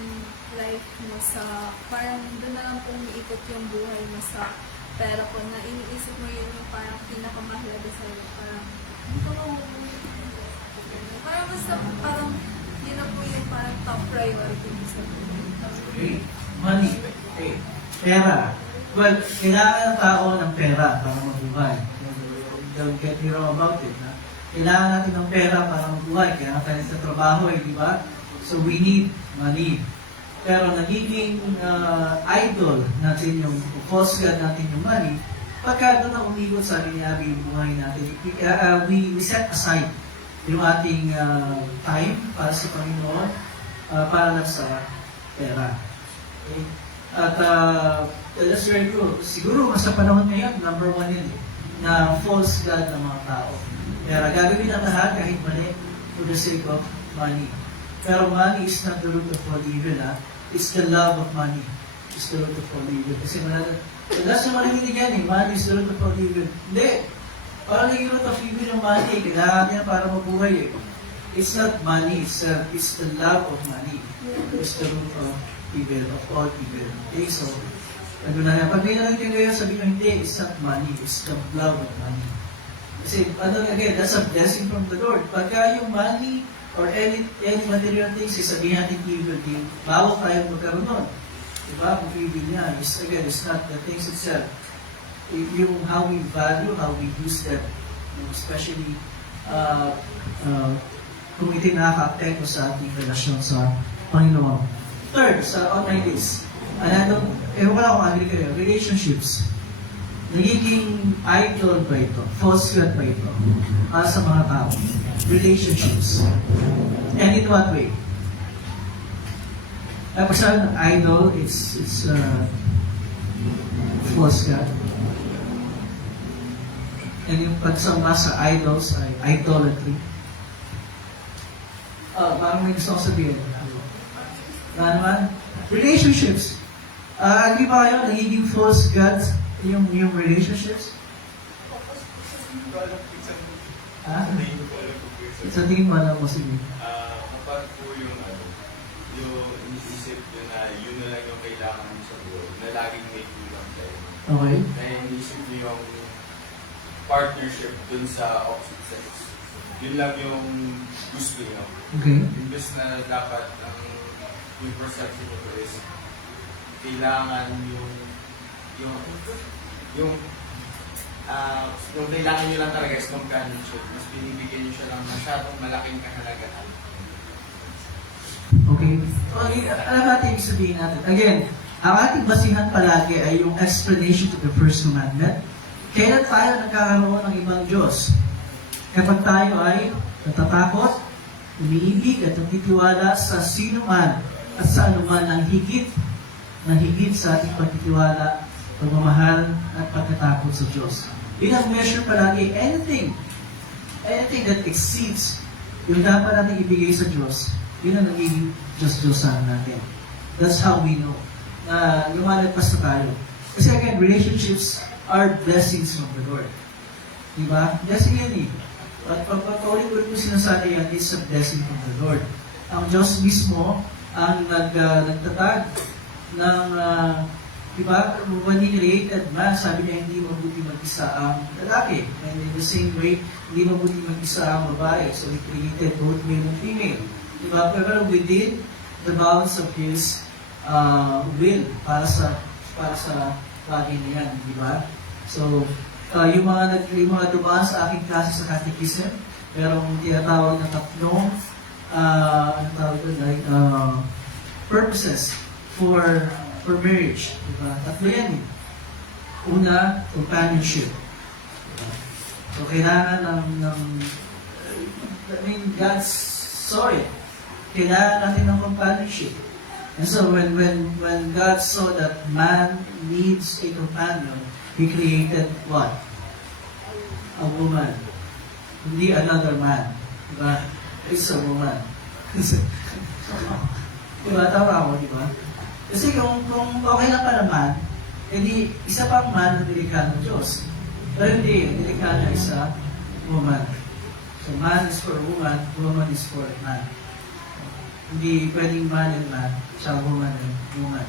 life mo sa, parang doon na lang po umiikot yung buhay mo sa pera ko na iniisip mo yun yung parang pinakamahalaga sa'yo. Parang, hindi ko mo parang basta, parang, yun na po yung parang top priority mo sa buhay. Okay. Money. Okay. Pera. Well, kailangan ng tao ng pera para mabuhay. Don't get me wrong about it. Ha? Kailangan natin ng pera para mabuhay. Kaya nga tayo sa trabaho, di ba? So we need money. Pero nagiging idol natin yung false god natin yung money, pagka doon na umigot sa amin ni Abby yung buhay natin, we set aside yung ating time para sa Panginoon, para lang sa pera. Okay? At that's very good. Siguro sa panahon ngayon, number one yun na false god ng mga tao. Kaya gagawin ang lahat kahit mali for the sake of money. Pero money is not the root of all evil, ha? It's the love of money. It's the root of all evil. Kasi madalas na marinig yan, money is the root of all evil. Hindi. Parang naging root of evil yung money. Kailangan niya para mabuhay. It's not money. It's the love of money. It's the root of evil, of all evil. Okay, so, ano na yan. Pag may narinig kayo, sabihin nyo, hindi, it's not money. It's the love of money. Kasi, again, that's a blessing from the Lord. Pagka yung money, or any material things, sabihin natin evil din, bawal tayo magkaroon nun. Diba? Kung evil niya, again, it's not the things itself. Yung how we value, how we use them. Especially, kung ito'y nakaka-apekto sa ating relasyon sa Panginoon. Third, sa online days, ewan ko lang kung agree kayo, relationships. Nagiging idol ba ito? False god ba ito? Para sa mga tao. Relationships. And in what way? Pag sabi ng idol, it's false god. And yung pagsamba sa idols ay idolatry. Parang may gusto kong sabihin. Na naman? Relationships. Agree ba kayo? Nagiging false gods yung relationships? Ha? Sa tingin mo, alam mo, sige. Kapag po yung iniisip nyo na yun na lang yung kailangan mo sa buhay, na laging may kulang tayo. Okay. Na iniisip nyo yung partnership dun sa opposite sex. Yun lang yung gusto nyo. Okay. Imbes na dapat yung perception nyo is kailangan yung kailangan nyo lang talaga is companionship. Mas binibigyan nyo siya ng masyadong malaking kahalagahan. Okay. Alam natin ibig sabihin natin. Again, ang ating basihan palagi ay yung explanation to the first commandment. Kailan tayo nagkakaroon ng ibang Diyos? Kapag tayo ay natatakot, umiibig at nagtitiwala sa sino man at sa anuman ang higit sa ating pagtitiwala, pagmamahal at pagkatakot sa Diyos. Yun ang measure palagi. Anything that exceeds yung dapat natin ibigay sa Diyos, yun ang nagiging Diyos-Diyosan natin. That's how we know na lumalagpas na tayo. Kasi again, relationships are blessings from the Lord. Diba? Blessing yan eh. At pagpapaulit-ulit mo sinasabi yan, it's a blessing from the Lord. Ang Diyos mismo ang nagtatag ng diba, when He created man, sabi niya hindi mabuti mag-isa ang lalaki. And in the same way, hindi mabuti mag-isa ang babae. So He created both male and female. Diba? Pero within the bounds of His will para sa bagay na yan. Diba? So, yung mga dumaan sa aking klase sa catechism, merong tinatawag na tatlong ano tawag doon, like, purposes for marriage. Diba? Tatlo yan eh. Una, companionship. Diba? So, kailangan I mean, God saw it. Kailangan natin ng companionship. And so, when God saw that man needs a companion, He created what? A woman. Hindi another man. Diba? It's a woman. Diba? Tama ako, diba? Kasi kung okay lang pa naman, hindi isa pang man na nilikha ng Diyos. Pero hindi, nilikha niya isa woman. So man is for woman is for man. Hindi pwedeng man and man, siya woman and woman.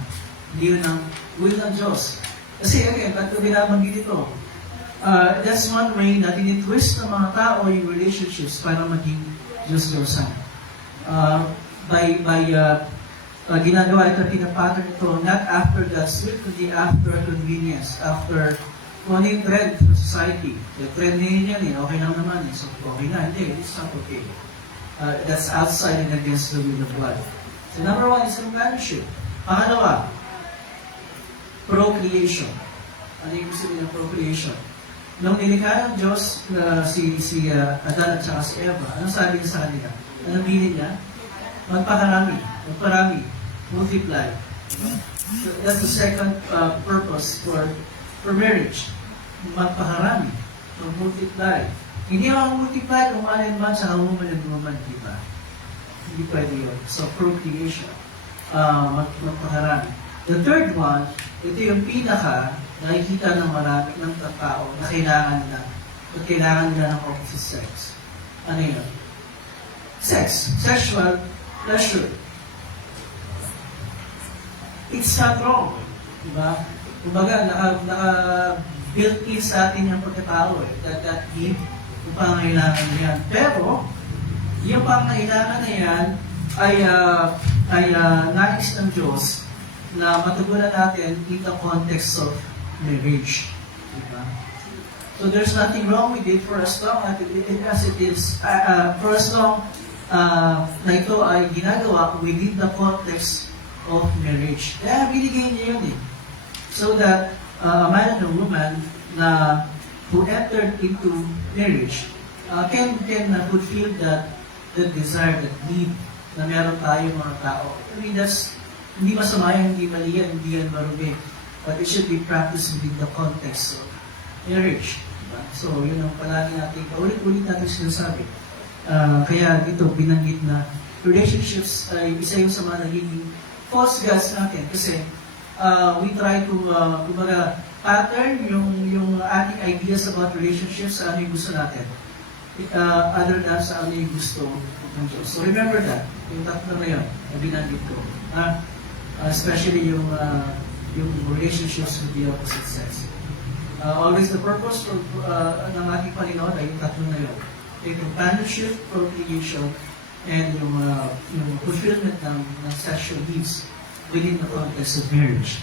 Hindi yun ang will ng Diyos. Kasi again, ba't ko binabanggit ito? That's one way na tinitwist ng mga tao yung relationships para maging Diyos-Diyosan. Ginagawa ito, pinapattern ito, not after God's will, kundi after convenience, after kung ano yung trend ng society. The trend niya yan, okay lang naman. So, okay na. Hindi, it's not okay. That's outside and against the will of God. So, number one is companionship. Pangalawa, procreation. Ano yung gusto niya procreation? Nung nilikha ng Diyos si Adan at saka si Eva, anong sabi niya sa kanila? Anong bilin niya? Magparami, multiply. So that's the second purpose for marriage. Magpakarami, so multiply. Hindi ako multiply kung man and man sa woman and woman, di ba? Hindi pwede yun. So procreation, magpakarami. The third one, ito yung pinaka nakikita ng marami ng tao na kailangan nila ng opposite sex. Ano yun? Sex. Sexual pleasure. It's not wrong. Diba? Kumbaga, naka-built in sa atin yung pagkatao that need yung pangailangan na yan. Pero, yung pangailangan na yan ay nais ng Diyos na matugunan natin in the context of marriage. Diba? So there's nothing wrong with it for as long as it is, for as long na ito ay ginagawa within the context of marriage. Kaya binigay niya yun eh. So that a man and a woman na who entered into marriage can fulfill that desire, that need na meron tayo mga tao. I mean, that's hindi masama yan, hindi mali yan, hindi yan marumi. But it should be practiced within the context of marriage. Diba? So, yun ang palagi natin, ulit-ulit natin sinasabi. Kaya dito, binanggit na relationships ay isa yung sa mga nagiging false gods natin. Kasi we try to, kumbaga, pattern yung ating ideas about relationships sa ano yung gusto natin. Other than sa ano yung gusto ng Diyos. So remember that, yung tatlo na yun, na binanggit ko. Especially yung relationships with the opposite sex. Always the purpose ng ating Panginoon ay yung tatlo na yun. Yung companionship, procreation, and yung fulfillment ng sexual needs within the context of marriage.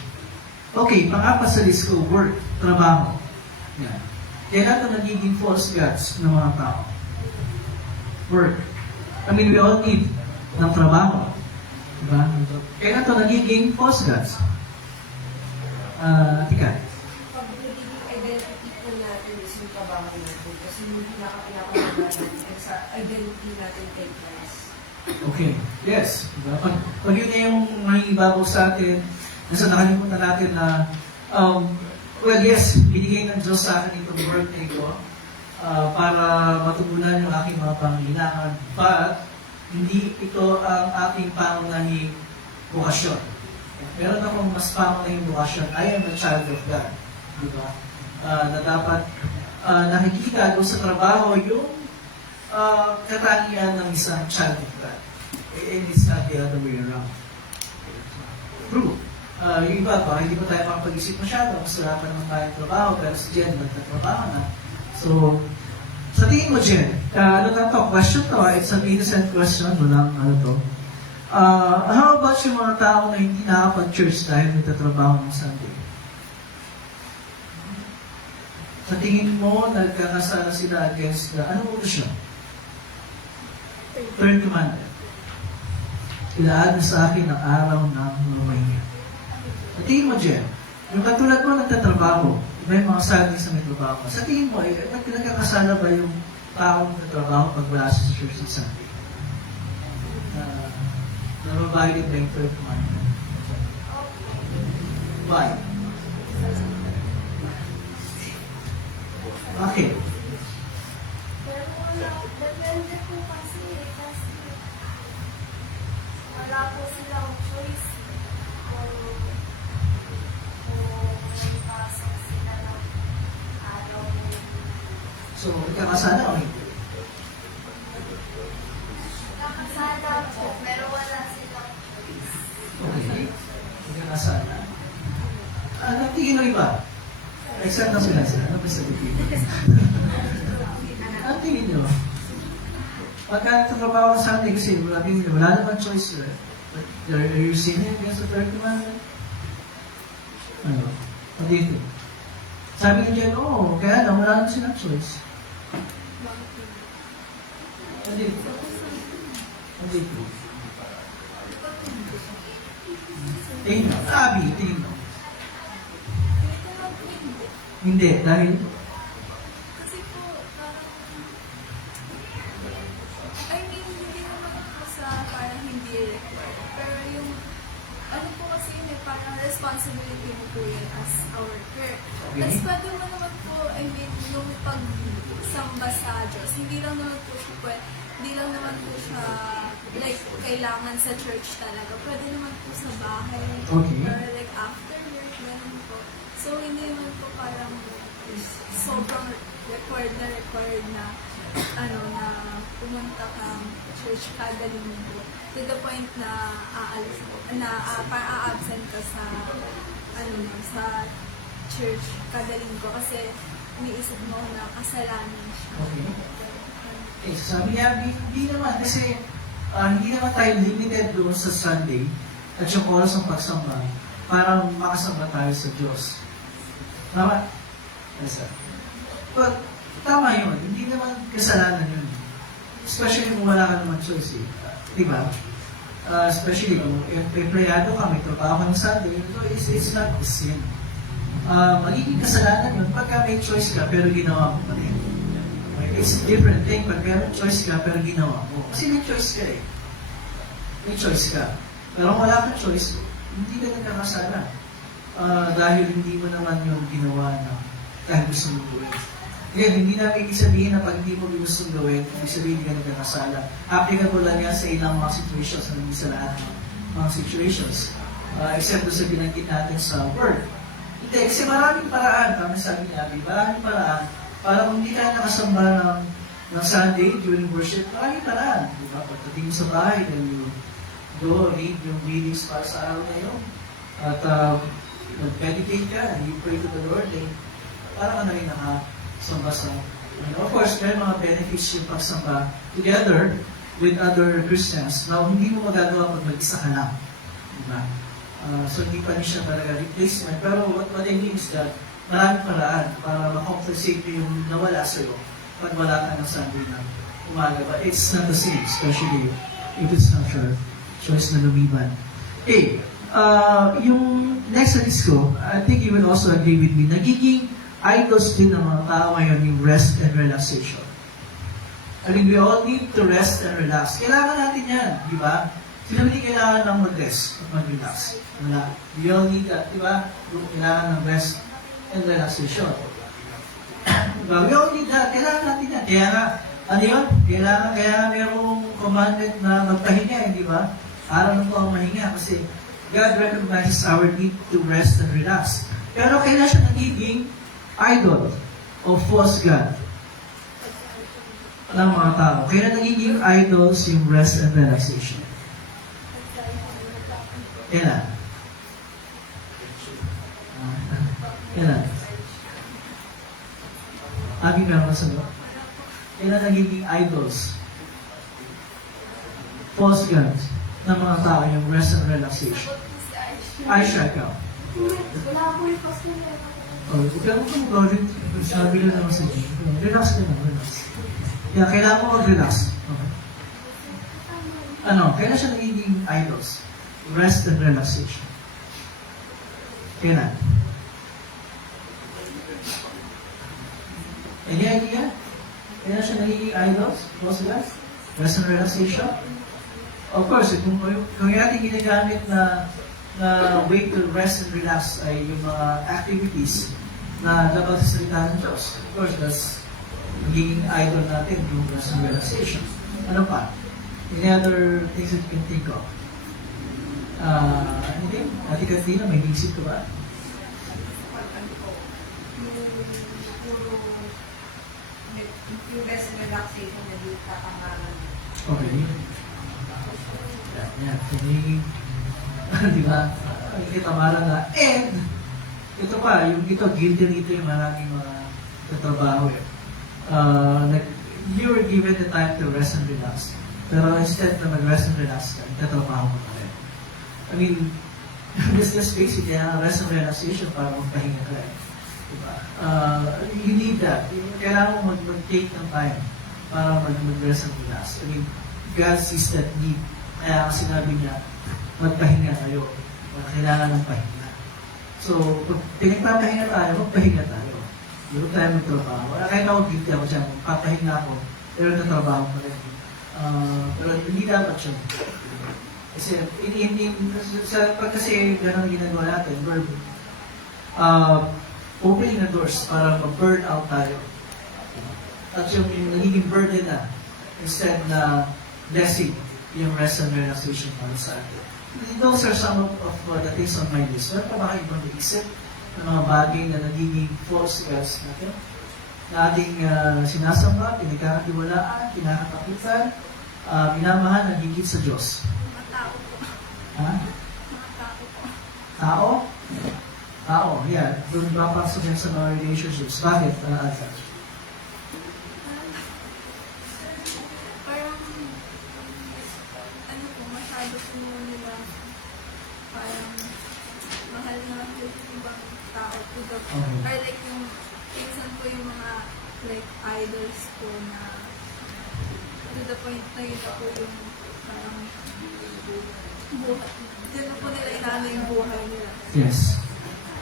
Okay, pang-apat sa list ko, work, trabaho. Yan. Kaya ito nagiging false gods ng mga tao. Work. I mean, we all need ng trabaho. Diba? Kaya ito nagiging false gods. Tika. Pag nagiging identity po natin is yung trabaho natin kasi yung pinaka-pinaka sa identity natin kay Christ. Okay. Yes. Diba? Pag yun na yung nangibabaw sa atin, nasa nakalimutan natin na, well, yes, binigay ng Diyos sa akin itong birthday ko para matugunan yung aking mga pangailangan. But, hindi ito ang aking pangunahing bukasyon. Meron akong mas pangunahing bukasyon. I am a child of God. Diba? Na dapat nakikita doon sa trabaho yung katangian ng isang child of God. And it's not the other way around. True. Yung iba pa, hindi pa tayo makapag-isip masyado. Mas wala pa naman tayong trabaho, pero si Jen, nagtatrabaho na. So, sa tingin mo, Jen, ano na to? Question to, it's an innocent question. Walang ano to. How about yung mga tao na hindi nakapag-church dahil nagtatrabaho ng Sunday? Sa tingin mo, nagkakasala sila against the, anong utos yun? Third commandment. Ilaan mo sa akin ang araw ng lumahinga. Sa tingin mo, Jen, yung katulad mo nagtatrabaho, may mga Sunday sa may trabaho. Sa tingin mo, nagkakasala ba yung taong nagtatrabaho pag wala siya sa church sa Sunday? Nababayad ba yung 12th month? Why? Bakit? Pero wala, depende po kasi wala po silang choice kung pasok sila ng araw. So, nagkakasala o hindi? Sana po, pero wala silang choice. Okay. Nagkakasala. Nagtingin mo iba? Exam na sila sila. Ano ba sabihin? Ang tingin nyo? Pagka nagtatrabaho sa Sunday kasi wala naman choice. But are you sinning against the third commandment? Ano? Ano dito? Sabi ni Jen, oo, kaya lang wala naman silang choice. Ano dito? Ano dito? Tingin mo. Sabi, tingin mo. Hindi, dahil Kasi po, parang, hindi naman po sa parang hindi required. Pero yung, ano po kasi yun parang responsibility mo po yun as a worker. Okay. Tapos pwede mo naman po, yung pagsamba sa Diyos, hindi lang naman po siya, like, kailangan sa church talaga. Pwede naman po sa bahay. Okay. Or like after work, ganun po. So, hindi naman po parang sobrang required na na pumunta kang church kada linggo. To the point na aalis po, a-absent ka sa sa church kada linggo kasi iniisip mo na kasalanan siya. okay. Eh, sabi niya, hindi naman kasi hindi naman tayo limited doon sa Sunday at yung oras ng pagsamba para makasamba tayo sa Diyos. Tama? Yes, sir. But, tama yun. Hindi naman kasalanan yun. Especially kung wala ka naman choice. Diba? Especially kung empleyado ka, may trabaho ng Sunday, it's not a sin. Magiging kasalanan yun pagka may choice ka pero ginawa mo pa rin. It's a different thing pag may choice ka pero ginawa mo. Kasi may choice ka eh. May choice ka. Pero kung wala kang choice, hindi ka nagkakasala. Dahil hindi mo naman yung ginawa na dahil gusto mo gawin. Ngayon, hindi na ibig sabihin na pag hindi mo gusto gawin, ibig sabihin hindi ka nagkakasala. Applicable lang yan sa ilang mga situations, hindi sa lahat ng mga situations. Except doon sa binanggit natin sa word. Hindi, kasi maraming paraan, kami sabi ni Abby, maraming paraan para kung hindi ka nakasamba ng Sunday during worship, maraming paraan. Diba? Pagdating mo sa bahay, then you go read yung readings para sa araw na yun. At mag-meditate ka and you pray to the Lord, then parang na rin nakasamba sa. And of course, may mga benefits yung pagsamba together with other Christians. Now, hindi mo magagawa pag mag-isa ka lang. Diba? So, hindi pa rin siya talaga replacement. Pero what I mean is that maraming paraan para makompensate mo yung nawala sa'yo pag wala ka ng Sunday na umaga. But it's not the same, especially if it's not your choice na lumiban. Okay, yung next list ko, I think you will also agree with me, nagiging idols din ng mga tao ngayon yung rest and relaxation. I mean, we all need to rest and relax. Kailangan natin yan, di ba? Sino hindi kailangan ng mag-rest at mag-relax? Wala. We all need that, di ba? Kailangan ng rest and relaxation. Diba? We all need that. Kailangan natin yan. Kaya nga, ano yun? Kaya mayroong commandment na magpahinga, di ba? Araw na po ang mahinga kasi God recognizes our need to rest and relax. Pero kailan siya nagiging idol o false God ng mga tao? Kailan nagiging idols yung rest and relaxation? Kailan? Kailan? Abi, meron ka sagot? Kailan nagiging idols? False gods ng mga tao yung rest and relaxation. Aisha, ikaw. Wala po yung customer. Oh, ikaw mo kung gawin, sabi lang naman sa Jim. Relax ka lang, relax. Kaya kailangan mo mag-relax. Okay. Ano, kailan siya nagiging idols? Rest and relaxation. Kailan? Any idea? Kaya siya nagiging idols? Most guys? Rest and relaxation? Of course, kung yung ating ginagamit na way to rest and relax ay yung mga activities na dapat sa salita ng Diyos. Of course, that's magiging idol natin yung rest and relaxation. Ano pa? Any other things that you can think of? Anything? Ate Katrina, may isip ka ba? Yung rest and relaxation na yung kakamaran. Okay. Yan. Hindi, di ba? Hindi tamara na. And, ito pa, ito, guilty rito yung maraming mga katrabaho eh. You were given the time to rest and relax. Pero instead na mag-rest and relax ka, katrabaho mo pa rin. I mean, this is basically rest and relaxation para magpahinga ka rin. Diba? You need that. Kailangan mo mag-take ng time para mag-rest and relax. I mean, God sees that need. Kaya sinabi niya, magpahinga kayo. Kailangan ng pahinga. So, pag pinagpapahinga tayo, magpahinga tayo. Hindi tayo magtrabaho. Kahit ako guilty ako dyan, papahinga ako, pero natrabaho pa rin. Pero hindi dapat siya. Kasi, pag kasi gano'n ginagawa natin, we're opening the doors para mag-burn out tayo. At yung nagiging burden na, instead na blessing yung rest and relaxation para sa atin. Those are some of the things on my list. Meron pa ba kayo ibang naisip ng mga bagay na nagiging false gods natin? Na ating sinasamba, pinagkakatiwalaan, kinakatakutan, minamahal, nagigit sa Diyos. Mga tao po. Ha? Mga tao po. Tao? Tao, yeah. Doon papasok yan sa mga relationships. Bakit? Alta? Parang, ano po, masyado po nila parang mahal na yung ibang tao to the Okay. or like yung minsan po yung mga like idols po na to the point na yun na po yung parang buhay. Diyan na po nila inaano yung buhay nila. Yes.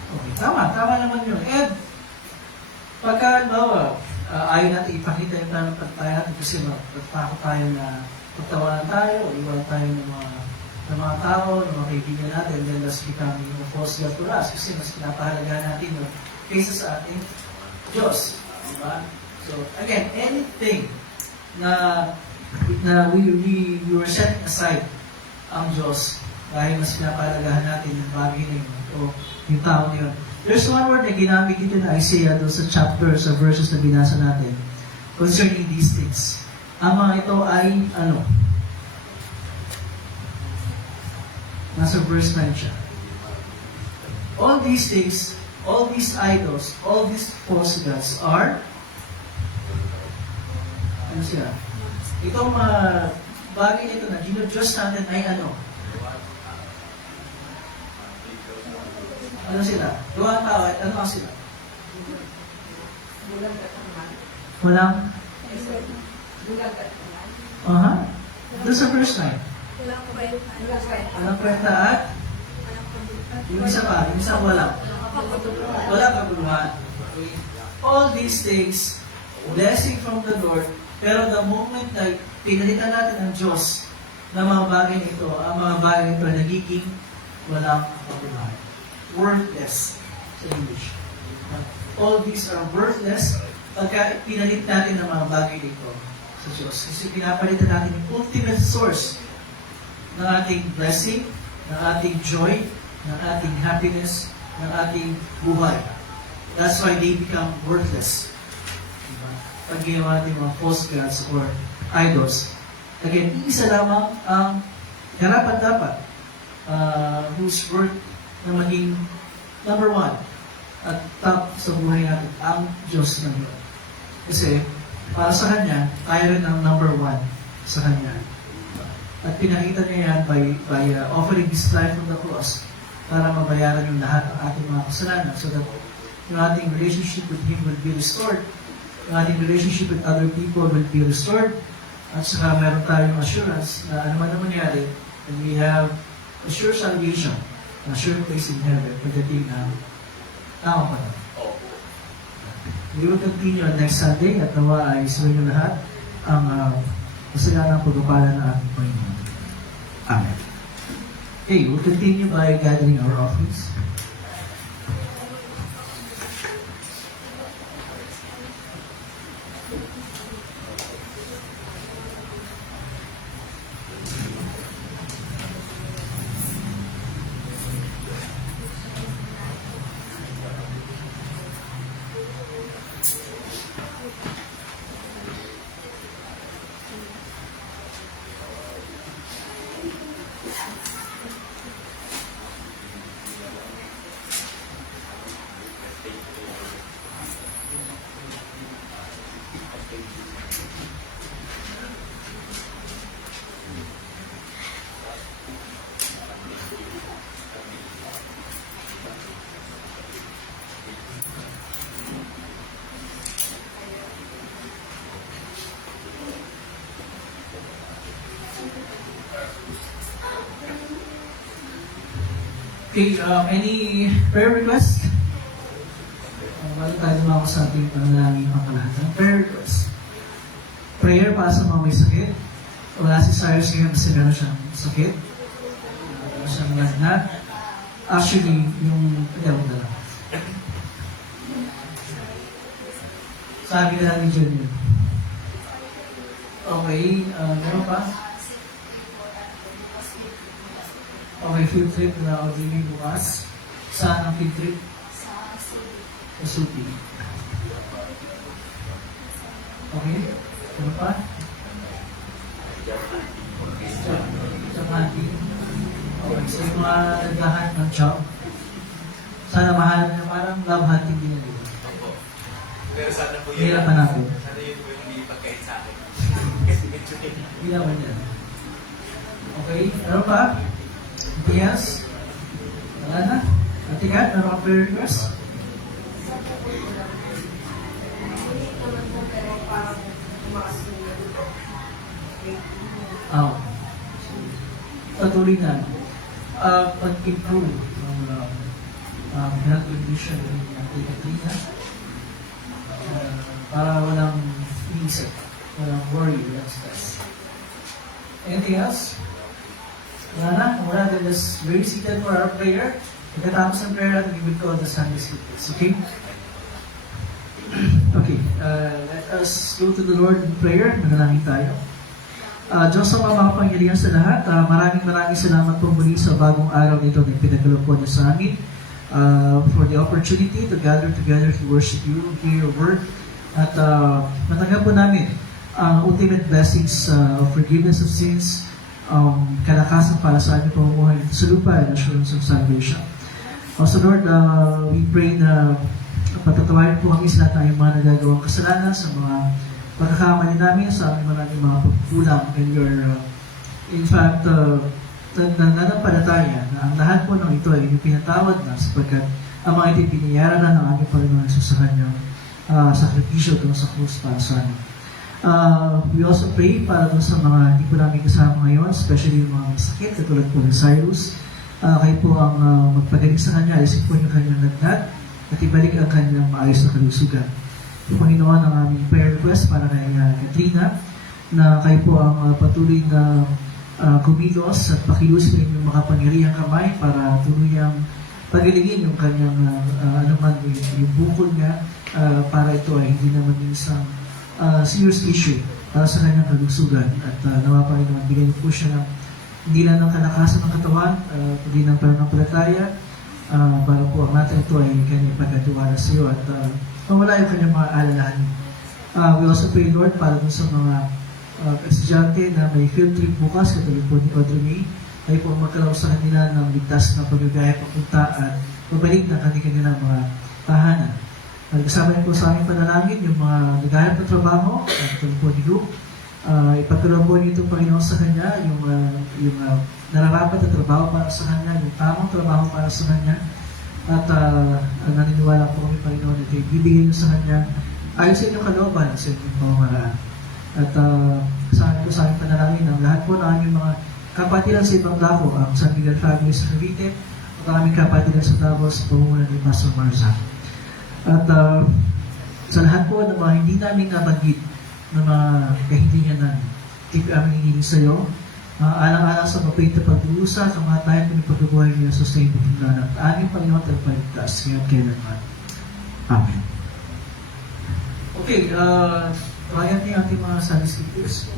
Okay, tama naman yun. And, pagka, bawa, ayaw natin ipakita yung tayo natin kasi magpapako tayo na pagtawanan tayo, iwan tayo ng mga tao, ng mga kaibigan natin, then that's becoming a false God for us kasi mas pinapahalaga natin yung kaysa sa ating Diyos. Diba? So, again, anything na we were setting aside ang Diyos dahil mas pinapahalagahan natin yung bagay na yun o yung tao na yun. There's one word na ginamit dito na Isaiah doon sa chapter, sa verses na binasa natin concerning these things. Ang mga ito ay ano? Nasa verse 9 siya. All these things, all these idols, all these false gods are ano siya? Itong mga bagay nito na Diyos natin ay ano? Ano sila? Gawa tao, ano ang sila? Bulang kataman. Walang? Bulang kataman. Aha. Doon sa verse 9. Walang kwenta. Bulang kwenta. Walang kwenta at Walang kabuluhan. yung isa pa, yung isang walang. Walang kabuluhan. All these things, blessing from the Lord, pero the moment na pinalitan natin ang Diyos ng mga bagay nito, ang mga bagay nito ay nagiging walang kabuluhan. Worthless sa English. All these are worthless pagka pinalit natin ng mga bagay dito sa Diyos. Kasi pinapalitan natin yung ultimate source ng ating blessing, ng ating joy, ng ating happiness, ng ating buhay. That's why they become worthless. Diba? Pag ginawa natin mga false gods or idols. Again, isa lamang ang karapat-dapat whose worth na maging number one at top sa buhay natin, ang Diyos na yun. Kasi, para sa Kanya, tayo rin ang number one sa Kanya. At pinakita niya yan by offering His life on the cross para mabayaran yung lahat ng ating mga kasalanan so that yung ating relationship with Him will be restored, yung ating relationship with other people will be restored, at saka meron tayong assurance na ano man na mangyari, And we have a sure salvation, a sure place in heaven pagdating na tama pa na. Opo. We will continue on next Sunday at nawa ay sumayin niyo lahat ang kasaganang pagpapala ng ating Panginoon. Amen. Okay, we'll continue by gathering our offerings. Okay, any prayer request? Bago tayo dumako sa ating panalangin pangkalahatan. Prayer request. Prayer para sa mga may sakit. Wala si Cyrus ngayon kasi meron siyang sakit. Meron siyang lagnat. Actually, yung pagdawag na lang. Sabi na lang ni John yun. Okay, meron pa? Okay, field trip na Odini bukas. Saan ang field trip? Sa Suti. Okay, ano pa? Jamati. Okay, so yung mga naglahat ng job. Sana mahal na parang love hunting din nila. Opo. Pero sana po Hirapan natin. Sana yun po yung hindi pagkain sa akin. Kasi medyo Hindi naman yan. Okay, ano pa? Yes? Wala na? Ate Kat, ano ka prayer request? Hindi naman po pero parang tumakas yung Oo. Patuloy na. Pag-improve ng health condition ng Ate Katrina. Para walang inisip, walang worry, walang stress. Anything else? Wala na. Just very seated for our prayer. Pagkatapos ng prayer, we will call the Sunday Scriptures. Okay? Okay. Let us go to the Lord in prayer. Manalangin tayo. Diyos sa mga makapangyarihan sa lahat, maraming salamat po muli sa bagong araw nito na pinagkaloob po niyo sa amin for the opportunity to gather together to worship you, hear your word, at matanggap po namin ang ultimate blessings of forgiveness of sins, kalakasan para sa aming pamumuhay sa lupa and assurance of salvation. Also Lord, we pray na patatawarin po kami sa lahat ng aming mga nagagawang kasalanan, sa mga pagkakamali namin, sa aming maraming mga pagkulang, and your, in fact, nananampalataya na ang lahat po ng ito ay pinatawad na sapagkat ang mga ito binayaran na ng aming Panginoon sa kanyang sakripisyo doon sa krus para sa amin. We also pray para doon sa mga hindi po namin kasama ngayon, especially yung mga masakit, katulad po ng Cyrus. Kayo po ang magpagaling sa kanya, alisin po yung kanyang lagnat, at ibalik ang kanyang maayos na kalusugan. Yung Panginoon ang aming prayer request para kay Katrina, na kayo po ang patuloy na kumilos at pakilos po yung makapangyarihang kamay para tuluyang pagalingin yung kanyang yung bukol niya para ito ay hindi naman isang serious issue para sa kanyang kalusugan at nawa pa rin naman bigyan po siya ng hindi lang ng kalakasan ng katawan, kundi ng pananampalataya para po ang natin ito ay kanyang pagkatiwala sa iyo at mawala yung kanyang mga alalahanin. We also pray, Lord, para dun sa mga estudyante na may field trip bukas, katulad po ni Audrey May, ay po magkalaw sa kanila ng ligtas na pagbibiyaya papunta at pabalik na kanilang mga tahanan. Kasama rin po sa aming panalangin yung mga naghahanap ng trabaho, katulad po ni Luke. Ipatulong po nito Panginoon sa kanya, yung nararapat na trabaho para sa kanya, yung tamang trabaho para sa kanya. At naniniwala po kami Panginoon na ibibigay niyo sa kanya ayon sa inyong kalooban, sa inyong pamamaraan. At kasama po sa aming panalangin ang lahat po ng aming mga kapatiran sa ibang dako, ang San Miguel family sa Cavite, at ang aming kapatiran sa Davao sa pamumulan ni Pastor Marza. At sa lahat po ng mga hindi namin nabanggit na mga kahilinganan, tipi aming hinihiling sa iyo, alang-alang sa mapait na pag-uusap, ang mga tayo ng pagkabuhay niya sa sustainable na at aming Panginoon tagapagligtas ngayon kailanman. Amen. Okay, kaya niyo ating mga Sunday speakers.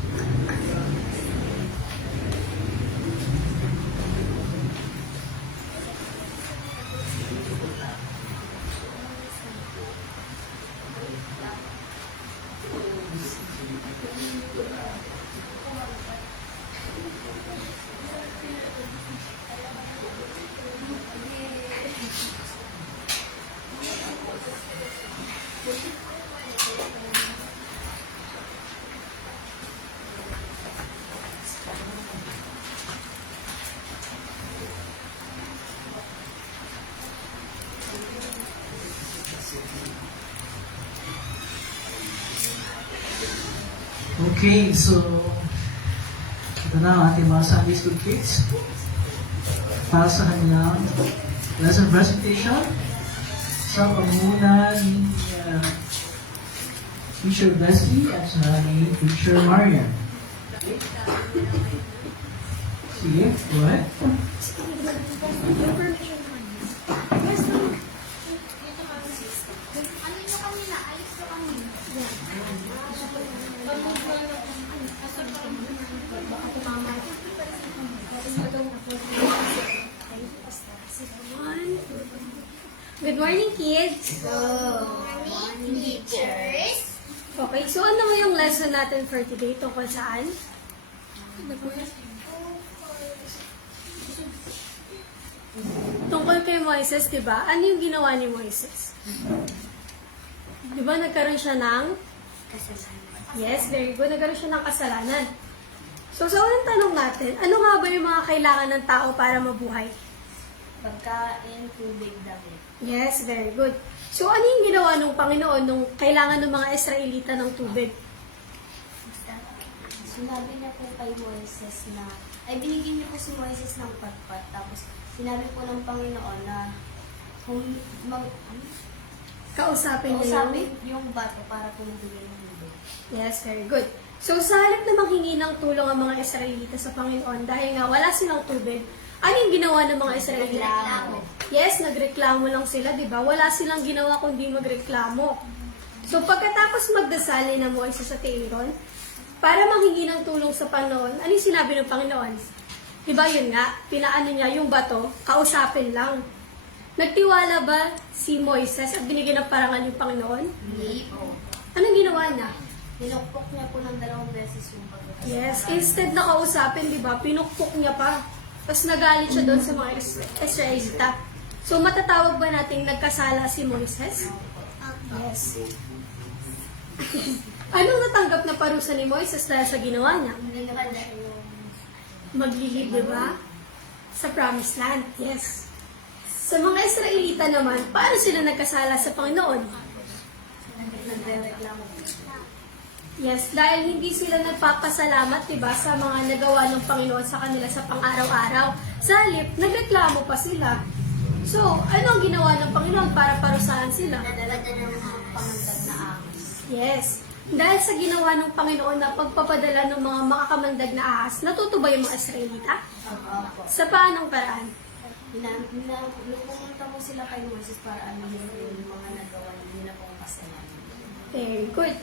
Okay, so ito na ang ating mga Sunday School kids para sa kanilang lesson presentation sa pamumunan ni Teacher Bessie at sa ni Teacher Marian. Sige, go ahead. Good morning, kids! Morning, teachers. Okay, so ano mo yung lesson natin for today? Tungkol saan? Tungkol kay Moises, di ba? Ano yung ginawa ni Moises? Di ba nagkaroon siya ng... Yes, very good. Nagkaroon siya ng kasalanan. So, sa unang tanong natin, ano nga ba yung mga kailangan ng tao para mabuhay? Pagkain, tubig, damit. Yes, very good. So, ano yung ginawa ng Panginoon nung kailangan ng mga Israelita ng tubig? Sinabi niya po kay Moises na, ay binigyan niya po si Moises ng patpat. Tapos sinabi po ng Panginoon na kung Kausapin niya kausapin yung bato para po magbigay ng tubig. Yes, very good. So, sa halip na manghingi ng tulong ang mga Israelita sa Panginoon dahil nga wala silang tubig, ano yung ginawa ng mga Israelita? Nagreklamo. Yes, nagreklamo lang sila, di ba? Wala silang ginawa kundi magreklamo. So, pagkatapos magdasali ng Moises sa Aaron, para manghingi ng tulong sa Panginoon, ano yung sinabi ng Panginoon? Di ba yun nga, pinaano niya yung bato, kausapin lang. Nagtiwala ba si Moises at binigyan ng parangal yung Panginoon? Hindi po. Anong ginawa niya? Pinukpok niya po ng 2 beses yung bato. Yes, instead na kausapin, di ba, pinukpok niya pa. Tapos nagalit siya doon sa mga Israelita. So, matatawag ba nating nagkasala si Moises? Yes. Anong natanggap na parusa ni Moises dahil sa ginawa niya? Hindi naman dahil yung Maglihid, di ba? Sa Promised Land. Yes. Sa mga Israelita naman, paano sila nagkasala sa Panginoon? nagre-reklamo. Yes, dahil hindi sila nagpapasalamat, diba, sa mga nagawa ng Panginoon sa kanila sa pang-araw-araw. Sa halip, nagreklamo pa sila. So, ano ang ginawa ng Panginoon para parusahan sila? Nadala ng mga pamandag na ahas. Yes. Dahil sa ginawa ng Panginoon na pagpapadala ng mga makakamandag na ahas, natuto ba yung mga Israelita? Opo. Sa paanong paraan? Nung pumunta mo sila kay Moses para anuhin yung mga nagawa nila pong kasalanan. Very good.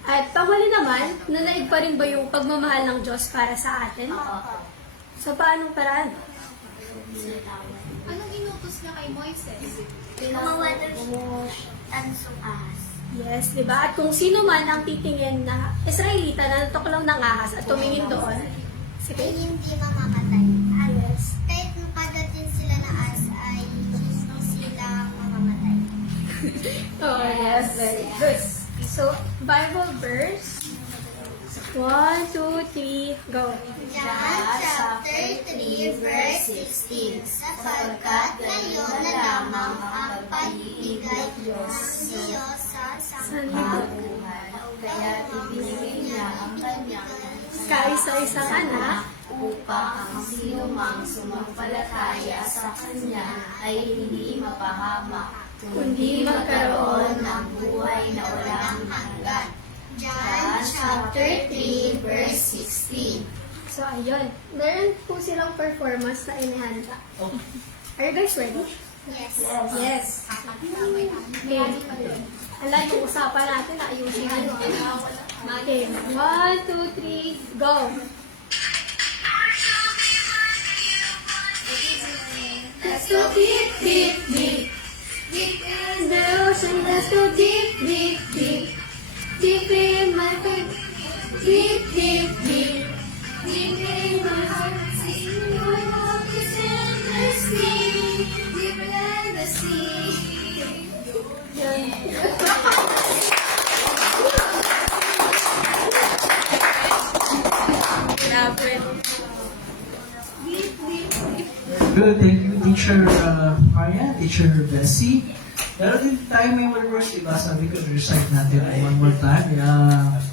At panghuli naman, nanaig pa rin ba yung pagmamahal ng Diyos para sa atin? Opo. Sa paanong paraan? Anong inutos niya kay Moises? Ansong ahas. Yes, di ba? At kung sino man ang titingin na Israelita na natuklaw ng ahas at tumingin doon, sige. Hindi mamamatay. Yes. Kahit padating sila na as ay hindi sila mamamatay. Oh, yes, very good. So, Bible verse. 1, 2, 3, go. John chapter 3 verse 16. Sapagkat ngayon na lamang ang pag-ibig ng Diyos sa Buhay. Kaya ibinigay niya ang kanyang Kaisa-isang anak, upang ang sinumang sumampalataya sa Kanya ay hindi mapahamak, kundi magkaroon ng buhay na walang hanggan. John chapter 3, verse 16. So, ayun. Meron po silang performance na inihanda. Are you guys ready? Yes. Yes. Okay. Ala, yung usapan natin, ayusin ano. Okay. 1, 2, 3, go! Let's go deep, deep, deep. Deep in the ocean, let's go deep, deep, deep. Deep in my feet. Deep, deep, deep. Deep in my heart. See my love is endless deep. Deeper than the sea. Good, thank you, Teacher Maria, Teacher Bessie. Pero din tayo may words, diba? Sabi ko, recite natin one more time.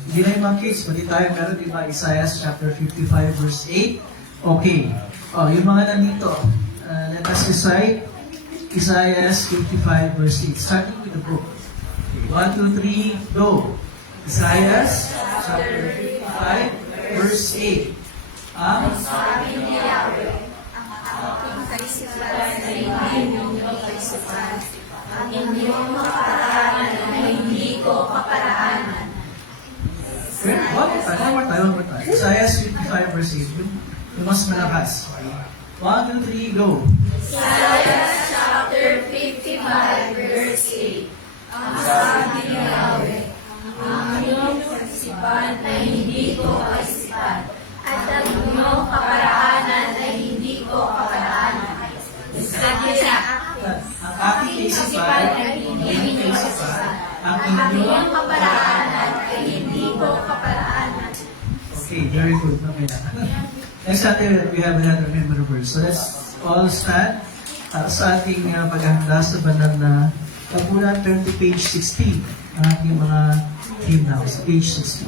Hindi na yung mga kids, pati tayo meron, diba? Isaiah chapter 55, verse 8. Okay. Yung mga nandito, let us recite Isaiah 55, verse 8. Starting with the book. 1, 2, 3, go. Isaiah chapter 55, verse 8. Ang Sabi ni Yahweh, ang aking kaisipan ay hindi mo kaisipan. Ang inyong kaparaanan ay hindi ko kaparaanan. One more time. Isaiah 55, verse 8. Yung mas malakas. 1, 2, 3, go. Isaiah chapter 55, verse 8. Ang sabi ni Yahweh, ang inyong kaisipan ay hindi ko kaisipan. At ang inyong kaparaanan ay hindi ko kaparaanan. Ang aking kaisipan ay hindi kaisipan. Ang inyong kaparaanan ay hindi ko kaparaanan. Okay, very good. Mamaya. Next natin, we have another memory verse. So let's all stand sa ating paghahanda sa banal na Tabunan 20, page 16. Ang ating mga team now, sa page 16.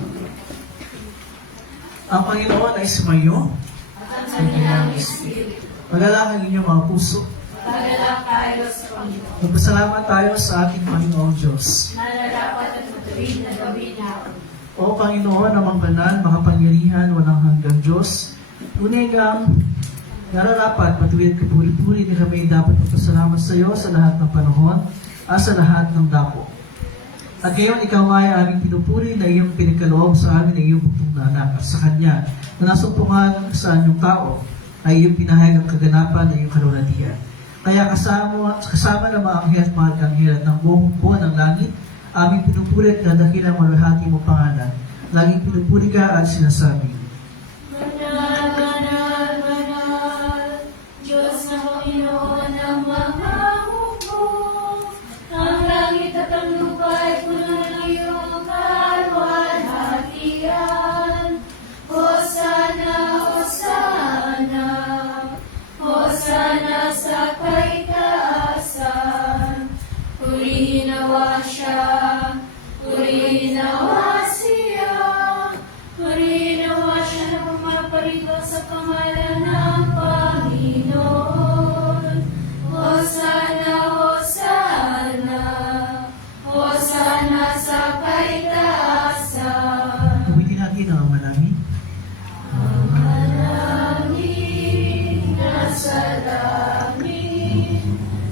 Ang Panginoon ay sumayo sa kanyang espiritu. Magalakang inyong mga puso. Magalak tayo sa Panginoon. Magpasalamat tayo sa ating Panginoong Diyos. Nararapat at matuwid na gawin natin. O Panginoon, namang banal, makapangyarihan, walang hanggang Diyos, tunay kang nararapat, matuwid, kapuri-puri, na kami dapat magpasalamat sa iyo sa lahat ng panahon at sa lahat ng dako. At ngayon, ikaw ay aming pinupuri na iyong pinagkaloob sa amin ng iyong bugtong na anak at sa Kanya na nasumpungan sa anyong tao ay iyong pinahayag ang kaganapan ng iyong kalulatian. Kaya kasama ng mga anghel at mga anghel at ng buong buwan ng langit, aming pinupuri at dadakilang malahati mo pangalan. Laging pinupuri ka at sinasabi, Manal, manal, manal, Diyos na Panginoon ng mga hukbo. Ang langit at ang lupa ay puno ng iyong kalwalhatian. Hosana, Hosana, Hosana sa kaitaasan. Purihin nawa siya, purihin nawa siya, purihin nawa siya na pumaparito sa pangalan ng Panginoon. Hosana, Hosana, Hosana sa kaitaasan. Gamitin natin ang manami. Ang malangit nasa langit,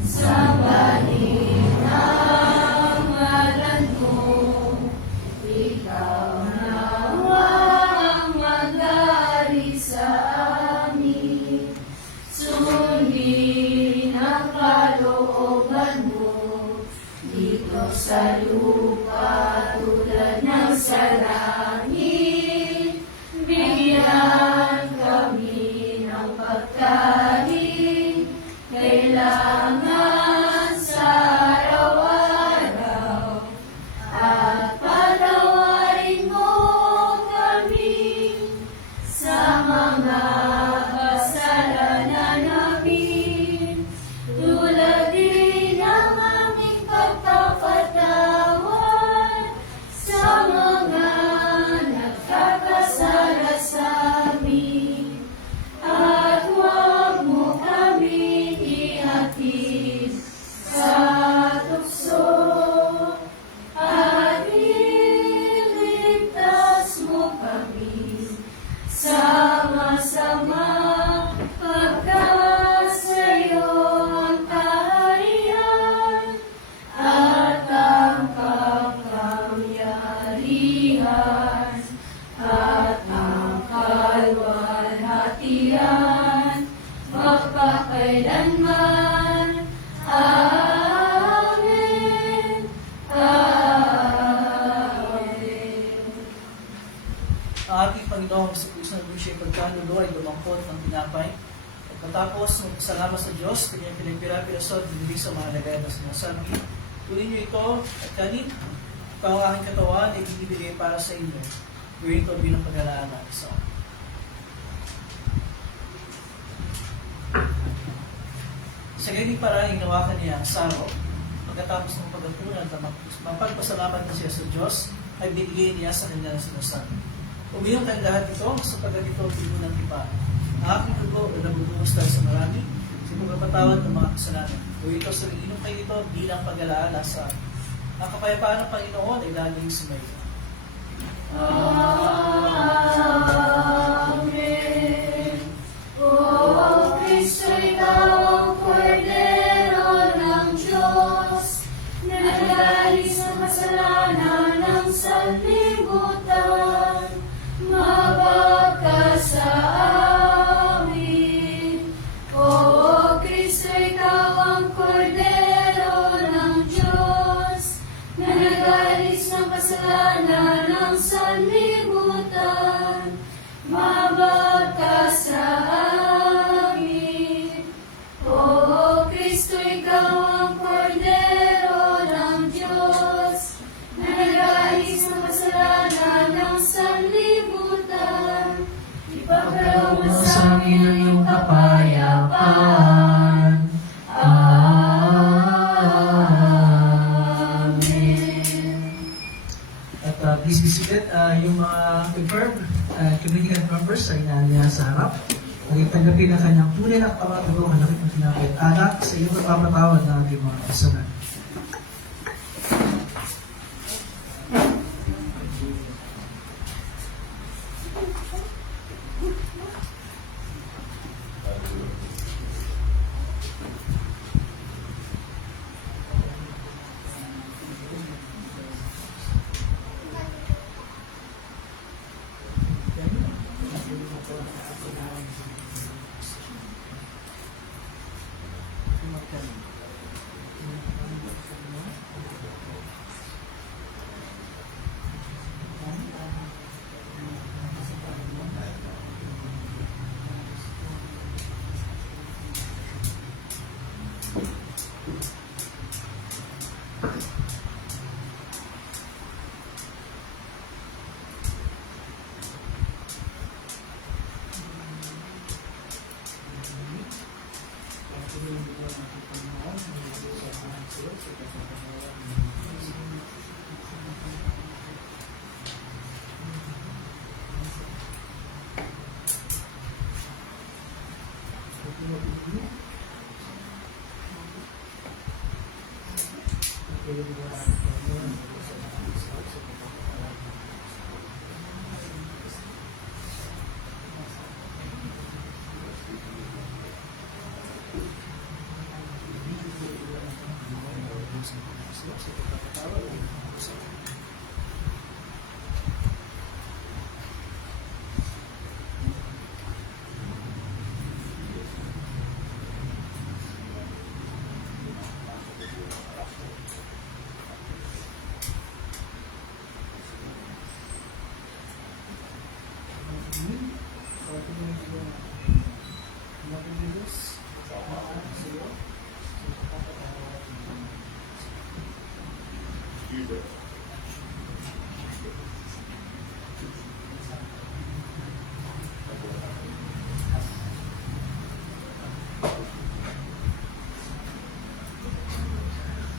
sambahin ang ngalan mo. Ikaw nawa ang mag-ari sa amin. Sundin ang kalooban mo dito sa lupa tulad ng sa langit. Bigyan kami ng pagkain kailangan sa araw-araw at patawarin mo kami sa mga kasalanan namin tulad din ng aming pagpapatawad magpakailanman. Amen. Amen. Ang ating Panginoong Kristo na siya pagkanulo ay lumangkot ng tinapay. At matapos magpasalamat sa Diyos, kanyang pinagpira-pirasod, binili sa mga lagay na sinasabi, kunin niyo ito at kanin. Ito ang aking katawan ay binibigay para sa inyo. Gawin ito bilang pag-alaala sa akin. Sa ganyan parang hinawakan niya ang saro. Pagkatapos ng pagkatunan na mapagpasalamat na siya sa Diyos, ay binigay niya sa kanya na sinasabi. Uminom tayong lahat ito sapagkat ito ang pigo ng iba. Ang aking dugo ay nabubungos tayo sa marami sa pagpapatawad ng mga kasalanan. Gawin ito sa inom kayo ito bilang pag-alaala sa akin. Ang kapayapaan ng Panginoon ay laging sumayo. Amen. O Kristo, ikaw ang kordero ng Diyos, na nag-alis ng kasalanan ng sanlibutan, mabag ka sa amin. O Kristo, ikaw ang kordero ng Diyos, na nag-alis ng kasalanan ng sanlibutan, mabag ka sa amin. O Kristo, ikaw ang kordero ng Diyos, na nag-alis ng kasalanan ng sanlibutan, ipagkaloob mo sa amin ang iyong kapayapaan. At please be seated. Yung mga confirmed committee members ay naniya sa harap. Naging tanggapin ang kanyang tunay na katawan ang nakit ng tinapay at anak sa iyong pagpapatawad ng ating mga kasalanan.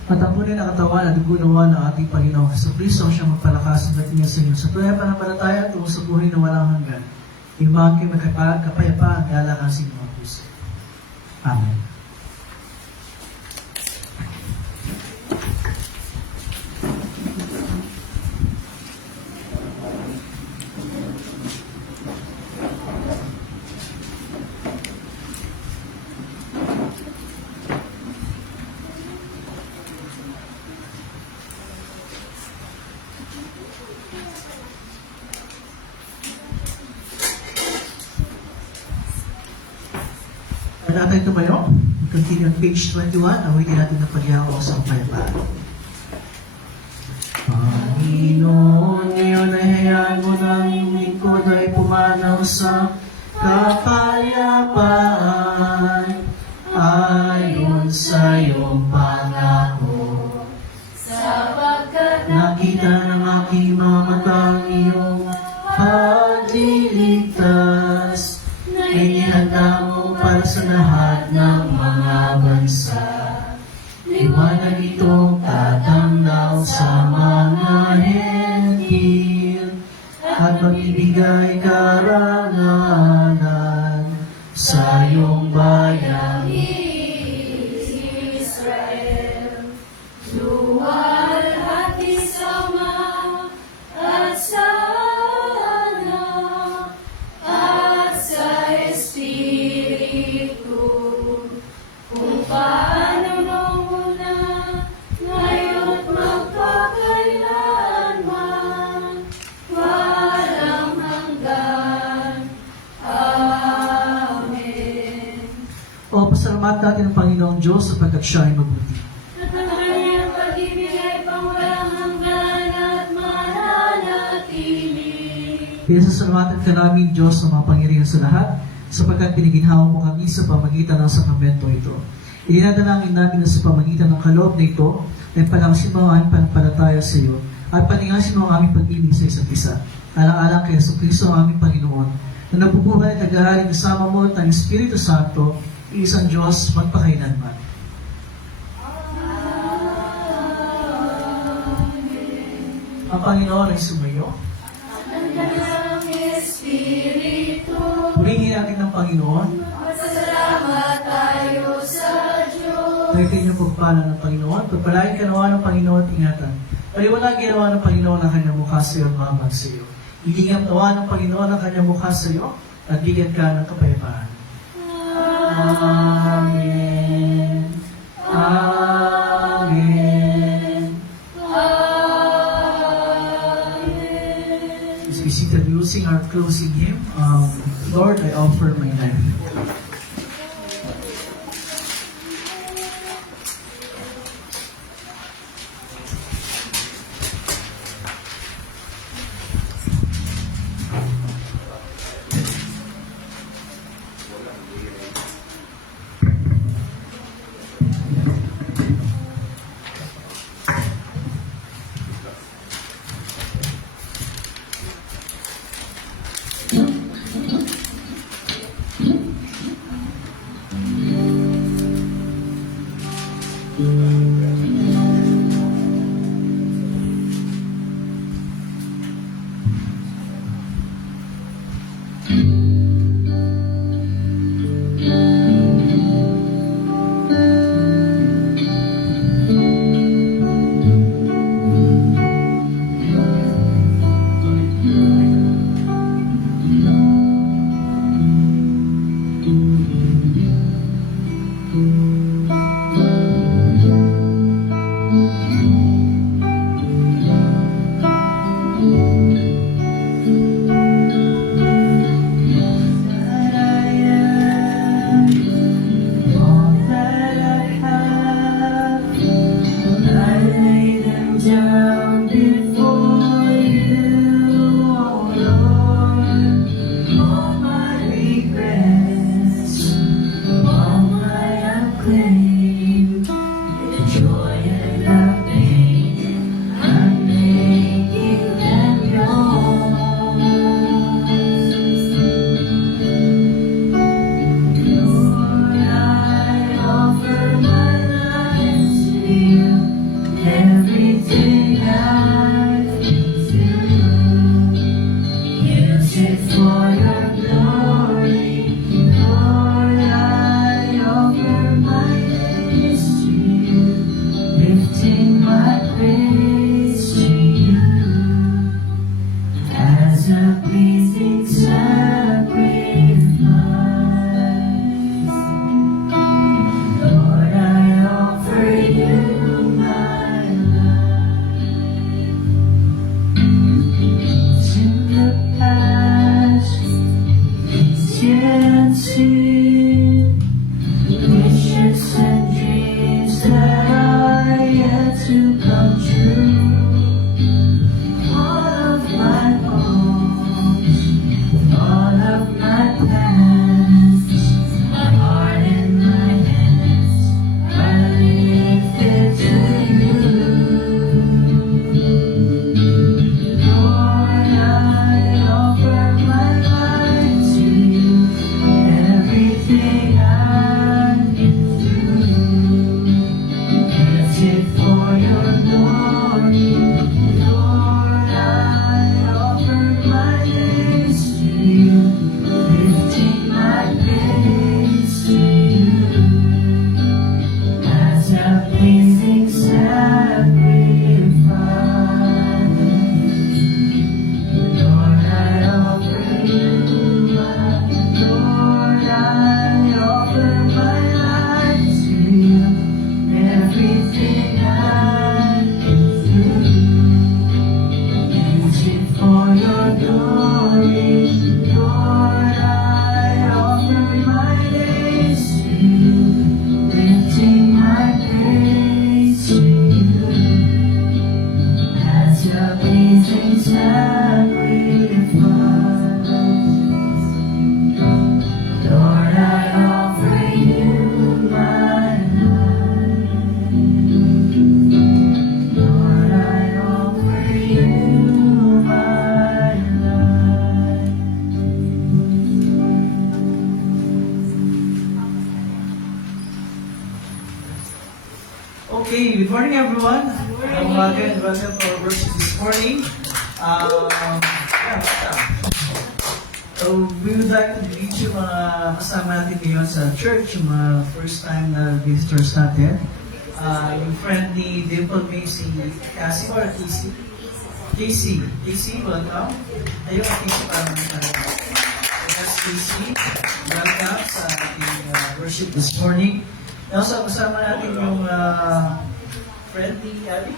At ang tunay na katawan at gunawa ng ating Panginoong Jesucristo ang siyang magpalakas ng niya sa inyo. Sa tunay na panampalataya tungo sa buhay na walang hanggan. Imahan kayo kapayapaan at alakan sa inyong mga puso. Amen. natin tumayo. Continue on page 21. Awitin natin ng pagyaw sa kapayapaan. Panginoon, ngayon ay hayaan mo na ang iyong lingkod ay pumanaw sa kapayapaan ayon sa iyong pangako. Sapagkat Nakita ng aking mga mata ang iyong pagliligtas na inihanda mo para sa lahat ng mga bansa. Liwanag itong tatamnaw sa mga hentil at magbibigay karangalan sa iyong bayang Israel, luwalhati sama at sa anak at sa Espiritu, kung paano nung una, ngayon magpakailanman, walang hanggan. Amen. O pasalamat natin ang Panginoong Diyos sapagkat siya ay mabuti. At ang kanyang pag-ibig ay pangwalang hanggan at mananatili. Pinasasalamatan ka namin, Diyos, ng mga pangyarihan sa lahat, sapagkat piniginhawa mo kami sa pamagitan ng sakramento ito. Ininadalangin namin na sa pamagitan ng kaloob na ito, ay palangsin mo ang aming panampalataya sa iyo, at paningasin mo ang aming pag-ibig sa isa't isa. Alang-alang kay Jesucristo ang aming Panginoon, na nabubuhay at nag-aaring kasama mo at ng Espiritu Santo, isang Diyos magpakailanman. Ang Panginoon ay sumayo. Ang Espiritu, Purihin natin ng Panginoon. masalamat tayo sa Diyos. Nakitin niyo pagpala ng Panginoon. Pagpalain ka nawa ng Panginoon at ingatan. Paliwanag ginawa ng Panginoon ang kanyang mukha sa iyo at mahabag sa iyo. Ilingap nawa ng Panginoon ang kanyang mukha sa iyo at bigyan ka ng kapayapaan. Amen. Amen. As we seated, we will sing our closing hymn. Lord, I offer my life. All my regrets, all my unclean Okay, good morning everyone. Welcome to our worship this morning. So, we would like to greet yung mga kasama natin ngayon sa church, yung mga first time na visitors natin. Yung friend ni Dimple May, si Cassie or Casey? Casey. Casey, welcome. Ayun, Casey, parang yes, Casey. Welcome sa ating worship this morning. Also, kasama natin yung friend ni Abby.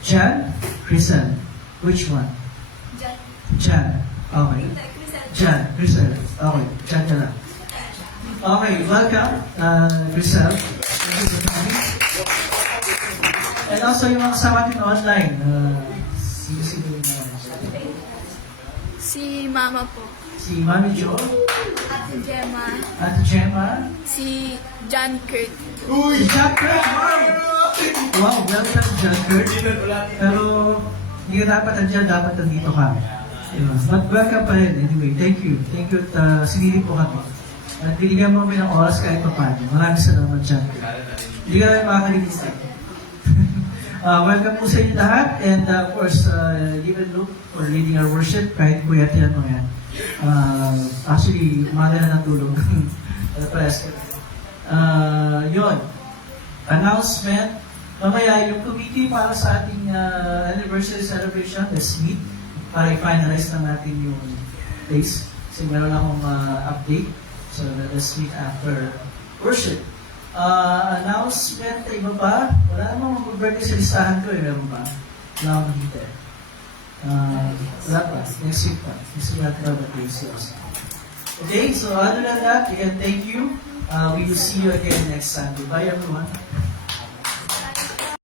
Jan? Crisel. Which one? Jan. Jan. Okay. Crisel. Jan. Crisel. Okay. Jan ka lang. Okay. Welcome, Crisel. Thank you for coming. And also yung mga kasama natin online. Sino yung Si Mama po. si Mami Jo, Ate Gemma. Ate Gemma, Si John Kurt. si Jack Kurt. Wow, welcome Jack Kurt. Pero hindi ka dapat nandiyan, dapat nandito ka. Diba? But welcome pa rin. Anyway, thank you. Thank you at sinili po kami. At binigyan mo kami ng oras kahit pa paano. Maraming salamat, Jack Kurt. Hindi ka namin makakalimutan. Welcome po sa inyo lahat. And of course, even Luke for leading our worship. Kahit po yatiyan mo yan. Actually, umaga na ng tulog. Yun. Announcement. Mamaya, yung committee para sa ating anniversary celebration, let's meet para i-finalize na natin yung place. Kasi meron akong update. So, let's meet after worship. Announcement, iba pa? Wala namang mag-birthday sa listahan ko, meron ba? Wala akong makita. Wala pa. Next week pa. Next week natin birthday sales. Okay, so other than that, again, thank you. We will see you again next Sunday. Bye everyone.